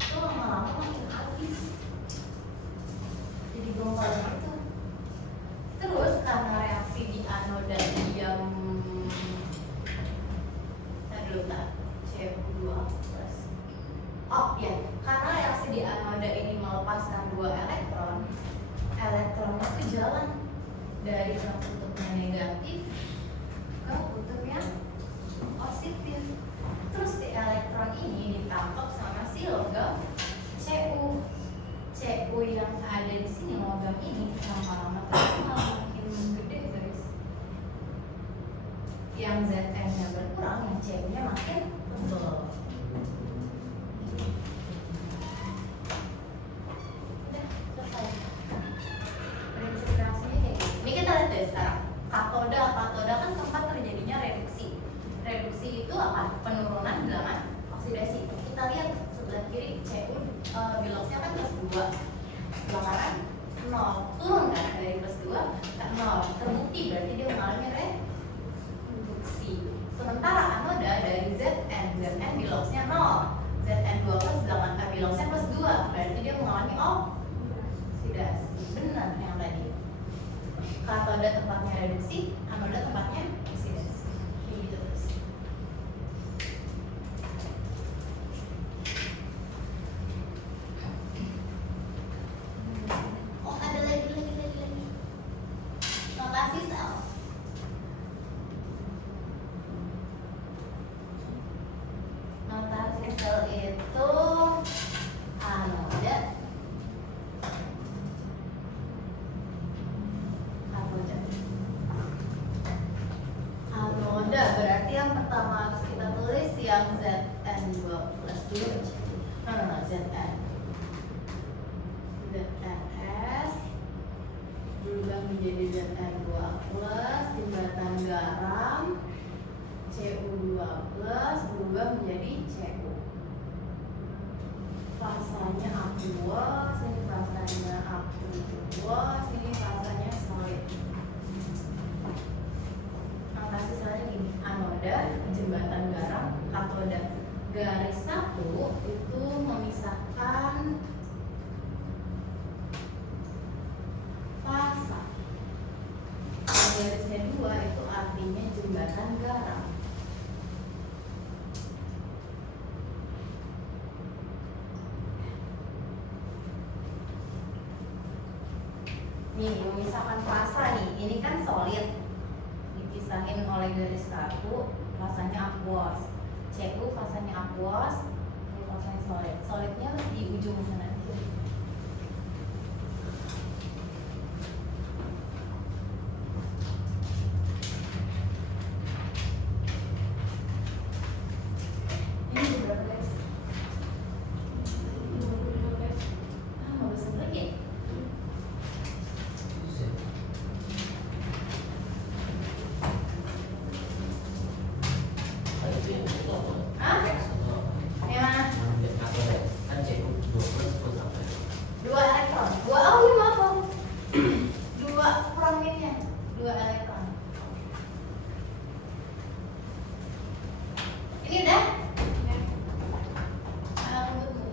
itu lama-lama makin habis, jadi gombal gitu. Terus karena reaksi di anoda yang Cu2 plus. Oh ya, karena reaksi di anoda ini melepaskan 2 elektron, elektronnya itu jalan dari kutubnya negatif ke kutubnya positif. Terus si elektron ini ditangkap sama si logam Cu. Cu yang ada di sini logam ini lama-lama makin gede guys. Yang Zn-nya berkurang, yang Cu-nya makin tebal. Udah selesai. Prinsip reaksinya kayak gitu. Ini kita lihat deh sekarang. Katoda kan tempat terjadinya reduksi. Reduksi itu apa? Penurunan bilangan oksidasi. Kita lihat sebelah kiri Cu biloknya kan plus 2. Bilangan 0. Turun kan dari plus 2 ke 0. Terbukti berarti dia mengalami reduksi. Sementara anoda dari Zn biloxnya 0. Zn2 plus biloxnya plus 2. Berarti dia mengalami oksidasi. Benar yang tadi. Katoda tempatnya reduksi, anoda tempatnya oksidasi. Kayak gitu terus. Oh ada lagi. Notasi sel. Notasi sel itu anoda, katoda. fasanya aqueous, ini fasanya aqueous, ini fasanya solid. Sisanya gini, anoda, jembatan garam, katoda. Garis 1 itu memisahkan fasa. Garisnya 2 itu artinya jembatan garam. Nih, memisahkan fasa nih. Ini kan solid. Dipisahin oleh garis 1, fasanya aqueous. CU fasanya aqueous, ini fasanya solid. Solidnya di ujung sana. Ini berapa guys? Mau besar lagi? Hah? Yang mana? Kan CU 2 sampai 2 elektron. 2, oh iya maaf. 2 prominnya, 2 elektron. Ini udah? Tunggu.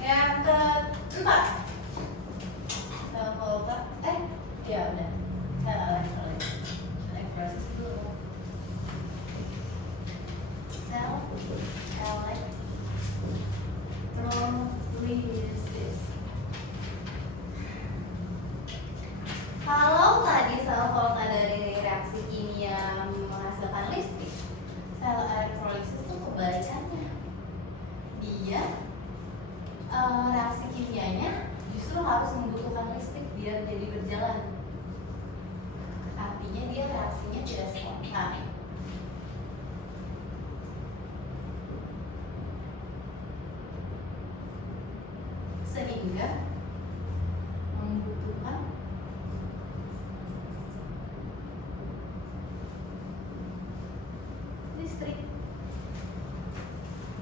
Yang keempat, sel volta. Ya udah. Sel elektrolysis dulu. Sel elektrolysis. Kalau tadi sel volta dari reaksi kimia menghasilkan listrik, sel elektrolysis itu kebalikannya. Dia reaksi kimianya justru harus membutuhkan listrik biar jadi berjalan. Artinya dia reaksinya tidak spontan. Sehingga membutuhkan listrik.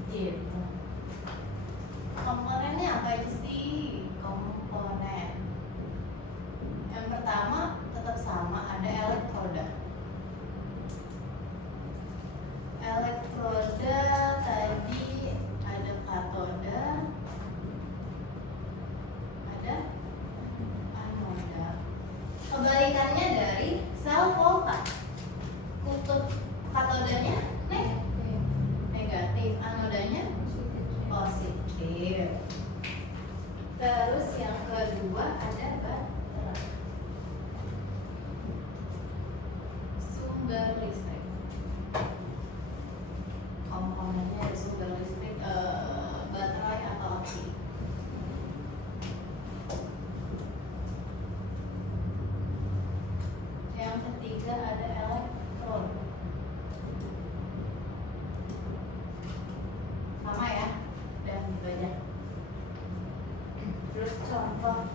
Gitu. Komponennya apa aja sih? Komponen yang pertama tetap sama, ada elektroda. Elektroda tadi ada katoda, ada anoda. Kebalikannya dari sel volta, kutub katodanya negatif, anodanya positif. Terus yang kedua ada baterai, sumber listrik. Komponennya ada sumber listrik, baterai atau api. Yang ketiga ada elektron. Sama ya, dan gitu aja. Terus contoh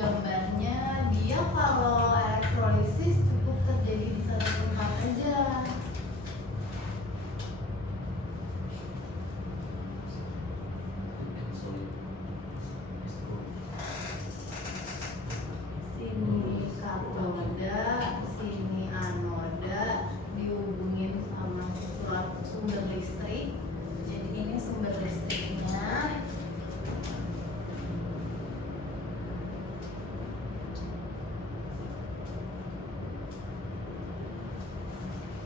gambarnya, dia kalau elektrolisis cukup terjadi di satu tempat aja. Sini katoda, sini anoda, dihubungin sama suatu sumber listrik. Jadi ini sumber listriknya.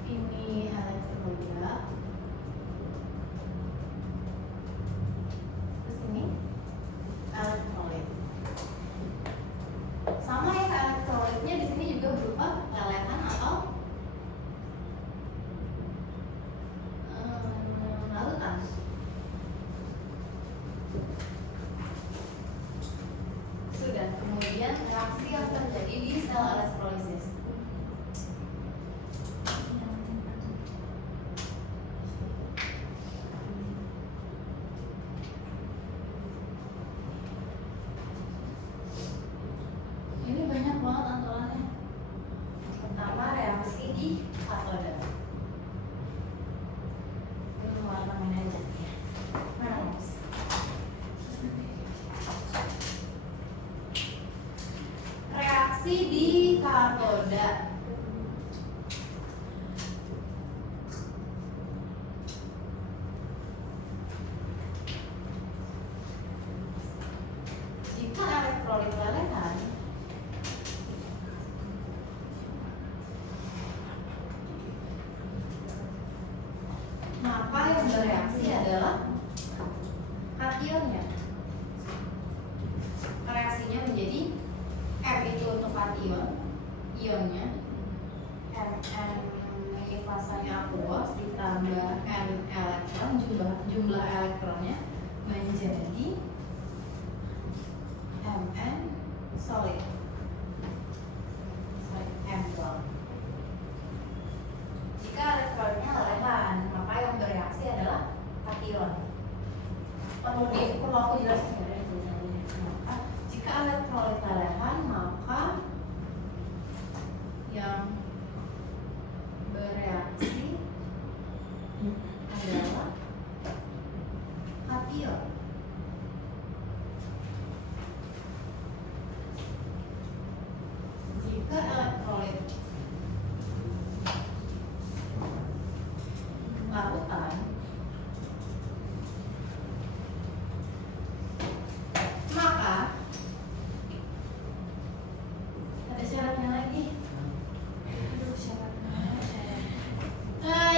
Ini elektroda. Terus ini elektrolit. Sama ya, elektrolitnya di sini juga berupa lelehan atau lalu reaksi di katoda. Jika elektrolit lelehan maka yang bereaksi adalah kationnya. Reaksinya menjadi M itu untuk kation, ionnya, Mn ini fasanya aqueous ditambah N elektron, jumlah elektronnya menjadi Mn solid. M12. Jika elektronnya lelehan, maka yang bereaksi adalah kation. Perlu aku jelaskan ya tulisannya. Maka jika elektrolit lelehan, maka yang bereaksi adalah kation. Jika elektrolit larutan, maka ada syaratnya lagi. Aduh, syaratnya.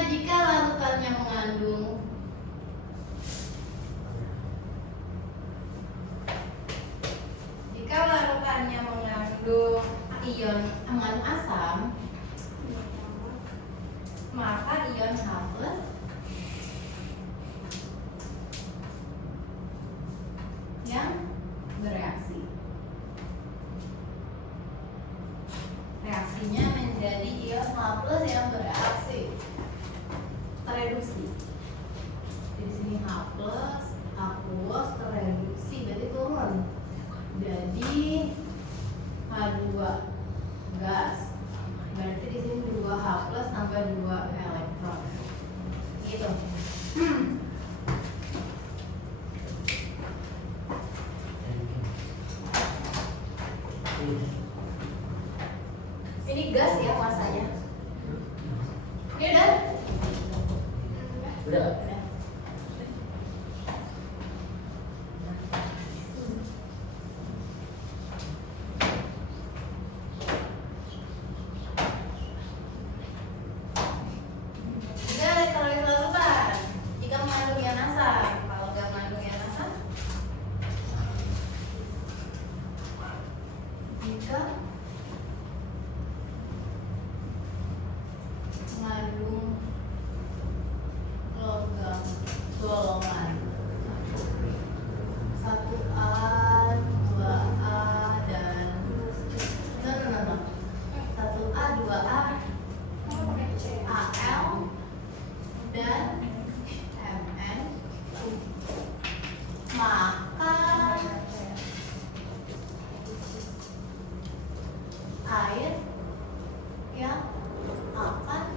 Jika larutannya mengandung ion mengandung asam, maka ion H+ yang bereaksi. Reaksinya menjadi ion H+ yang bereaksi. Tereduksi. Di sini H+ aqueous tereduksi, berarti turun. Jadi H2 gas. Berarti di sini 2H+ tambah 2 elektron. Gitu. Ini gas ya masanya. Ini udah? Udah. Mengandung logam golongan 1A, 2A dan 1A, 2A, AL dan Mn, maka air yang akan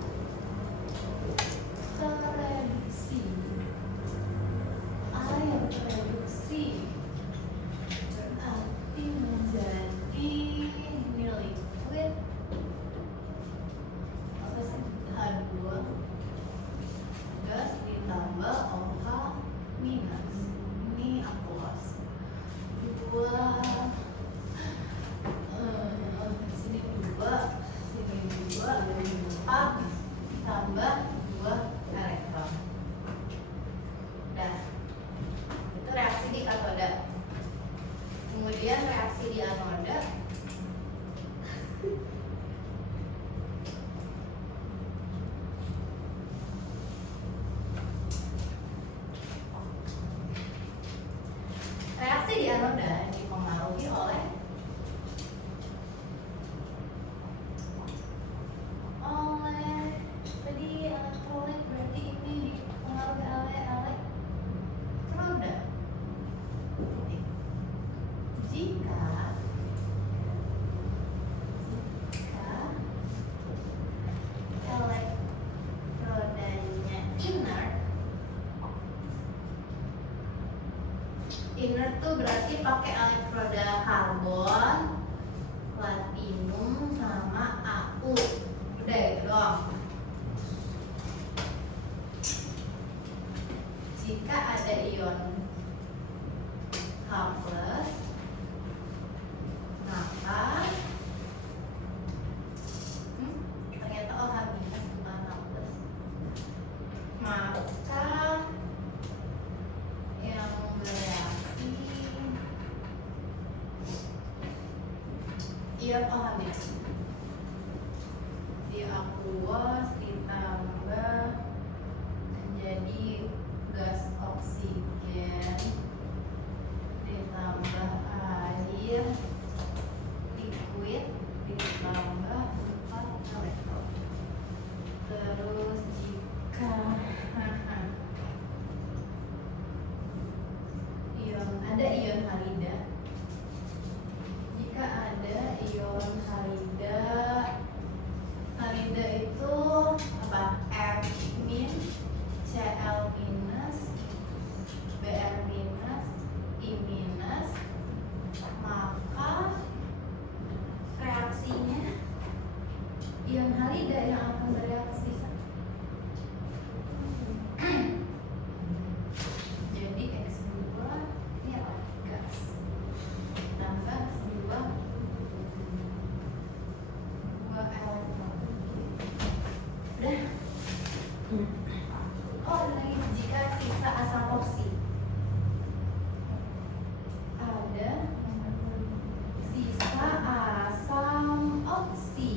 tereduksi, air tereduksi berarti menjadi ini liquid H2 gas ditambah OH minus, ini aqueous 2 sini 2 sini 2 tambah 2 elektron. Nah, itu reaksi di katoda. Kemudian reaksi di anoda. Reaksi di anoda dipengaruhi oleh tadi elektrolit, berarti ini dipengaruhi oleh elektroda. Jika elektrodanya inert tuh berarti pakai elektroda karbon platinum sama aku. Udah itu doang. Jika ada ion K+, maka ternyata OH- bukan K+. Maka yang bereaksi ion OH- di aqueous ditambah menjadi gas oksigen ditambah air liquid ditambah 4 elektron. Terus jika ada ion halida, jika ada ion halida, halida itu apa? F-, Cl-, Br-, I-, maka reaksinya ion halida yang akan bereaksi. Jadi X2 ini apa? Gas tambah 2 elektron. Udah. Oh, ada lagi. Jika sisa asam oksi, ada sisa asam oksi.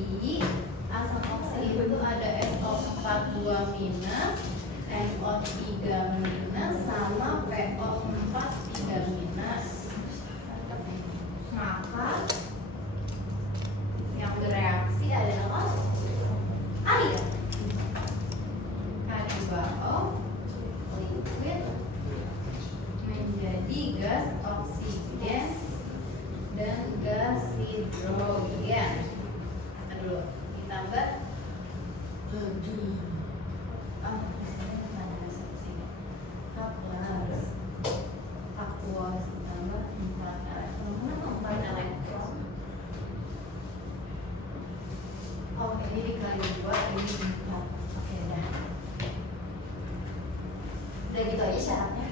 Asam oksi itu ada SO42 minus, NO3 minus, sama PO43 minus. Maka yang bereaksi adalah air. H2O liquid menjadi gas oksigen dan gas hidrogen. Aduh, ditambah aqueous ditambah 4 elektron. Oh, ini dikali 2, ini 4. Oke, dah. Udah gitu aja syaratnya.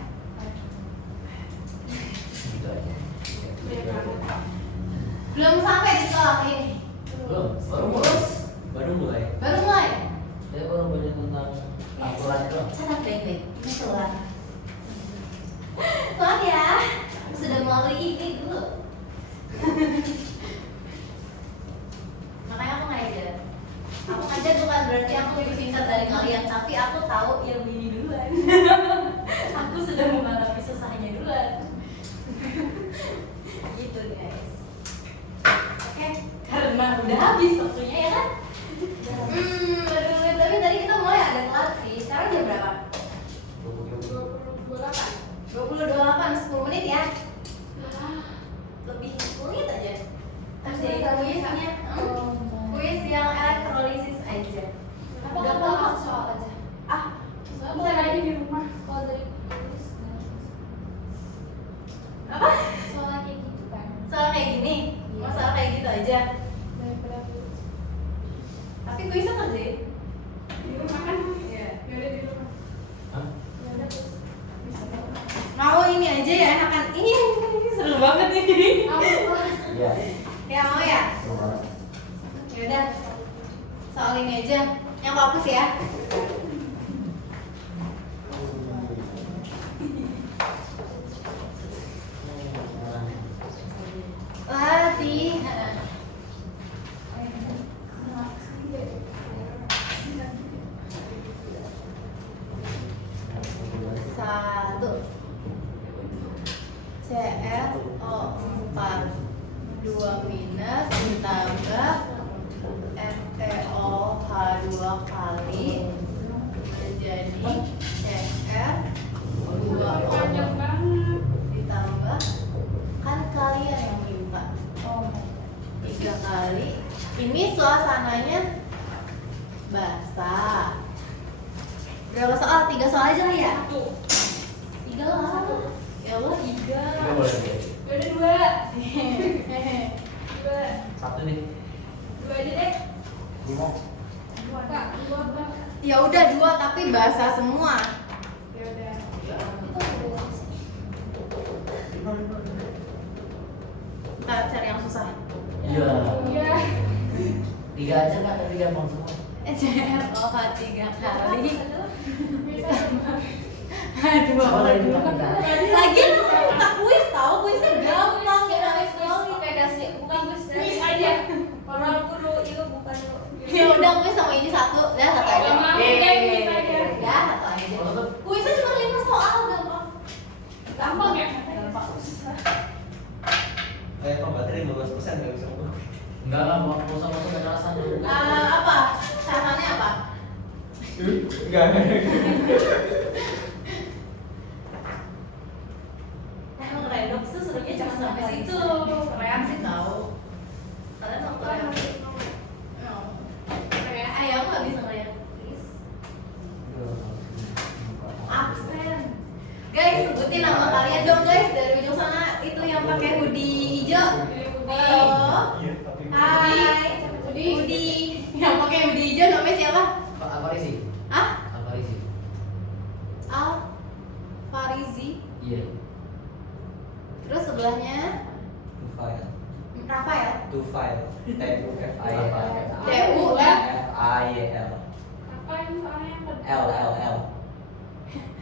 Gitu aja. Belum sampai di sekolah ini. Belum, baru mulai. Baru mulai. Saya baru belajar tentang aturan doang. Sangat baik-baik. Ini keluar. Maaf ya, sudah melalui ini dulu. Makanya aku ngajar. Aku ngajar bukan berarti aku lebih pintar dari kalian, tapi aku tahu yang ini duluan. Aku sudah mengalami susahnya duluan. Gitu guys. Oke, karena udah habis waktunya ya kan? Aduh, tapi tadi kita mulai ada telat sih. Sekarang jam berapa? 28, 10 menit ya. Lebih 10 menit aja. Ada kuisnya. Kuis yang elektrolisis aja. Apa Udah kamu paham? soal aja? Ah, Soalnya bentar kalau lagi di rumah. Kalau dari tulis Apa? soalnya kayak gitu kan. Soal kayak gini? Iya. Masalah kayak gitu aja. Daripada tulis. Tapi kuisnya kerjain. Di rumah kan? Iya. Yaudah di rumah. Hah? Ya udah tulis. Mau ini aja ya enakan. Ini seru banget ini. Iya. Ya mau ya? Seru banget. Yaudah. Soal ini aja. Yang fokus ya. Latihan. Satu. CFO4 2 minus ditambah FeOH2 kali bahasa semua. Ya udah. Ya. Itu udah beres. Kita cari yang susah. Iya. Iya. 3 aja kan tadi gampang semua. CRO 3 kali. Bisa. Aduh, Sama lagi aduh. bukan kita. Lagian lu kan kita kuis tahu, kuisnya gampang ya. Bukan kuis aja. Orang kudu itu bukan lu. Ya udah kuis sama ini satu, dah satu aja. Gak mau deh kuis aja. Ya satu aja. Kuisnya cuma 5 soal gampang. Gampang ya? Gampang. Kayak kok baterai 15% nggak bisa ngomong. Enggak lah, mau kosong-kosong dan rasa dulu. Apa? Caranya apa? Enggak. Emang redox tuh serunya cuma sampai situ. Reaksi tahu. Kalian mau reaksi? Ayam nggak bisa ngeliat. Please. Absen. Guys, sebutin nama kalian dong guys dari ujung sana itu yang pakai hoodie hijau. Halo. Hai. Hoodie. Yang pakai hoodie hijau namanya siapa? Apa sih? Hah? Apa sih? Al Farizi. Iya. Terus sebelahnya To file. Rafael. To file. TUFIL. TUF. FIL. Apa yang soalnya yang kedua? LLL.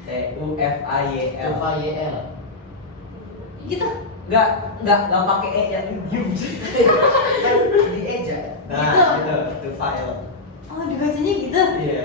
TUFIL. FIL. Gitu. Enggak pakai e ya. Kan di eja. Nah, Gitu. itu to file. Oh, dibacanya gitu. Iya.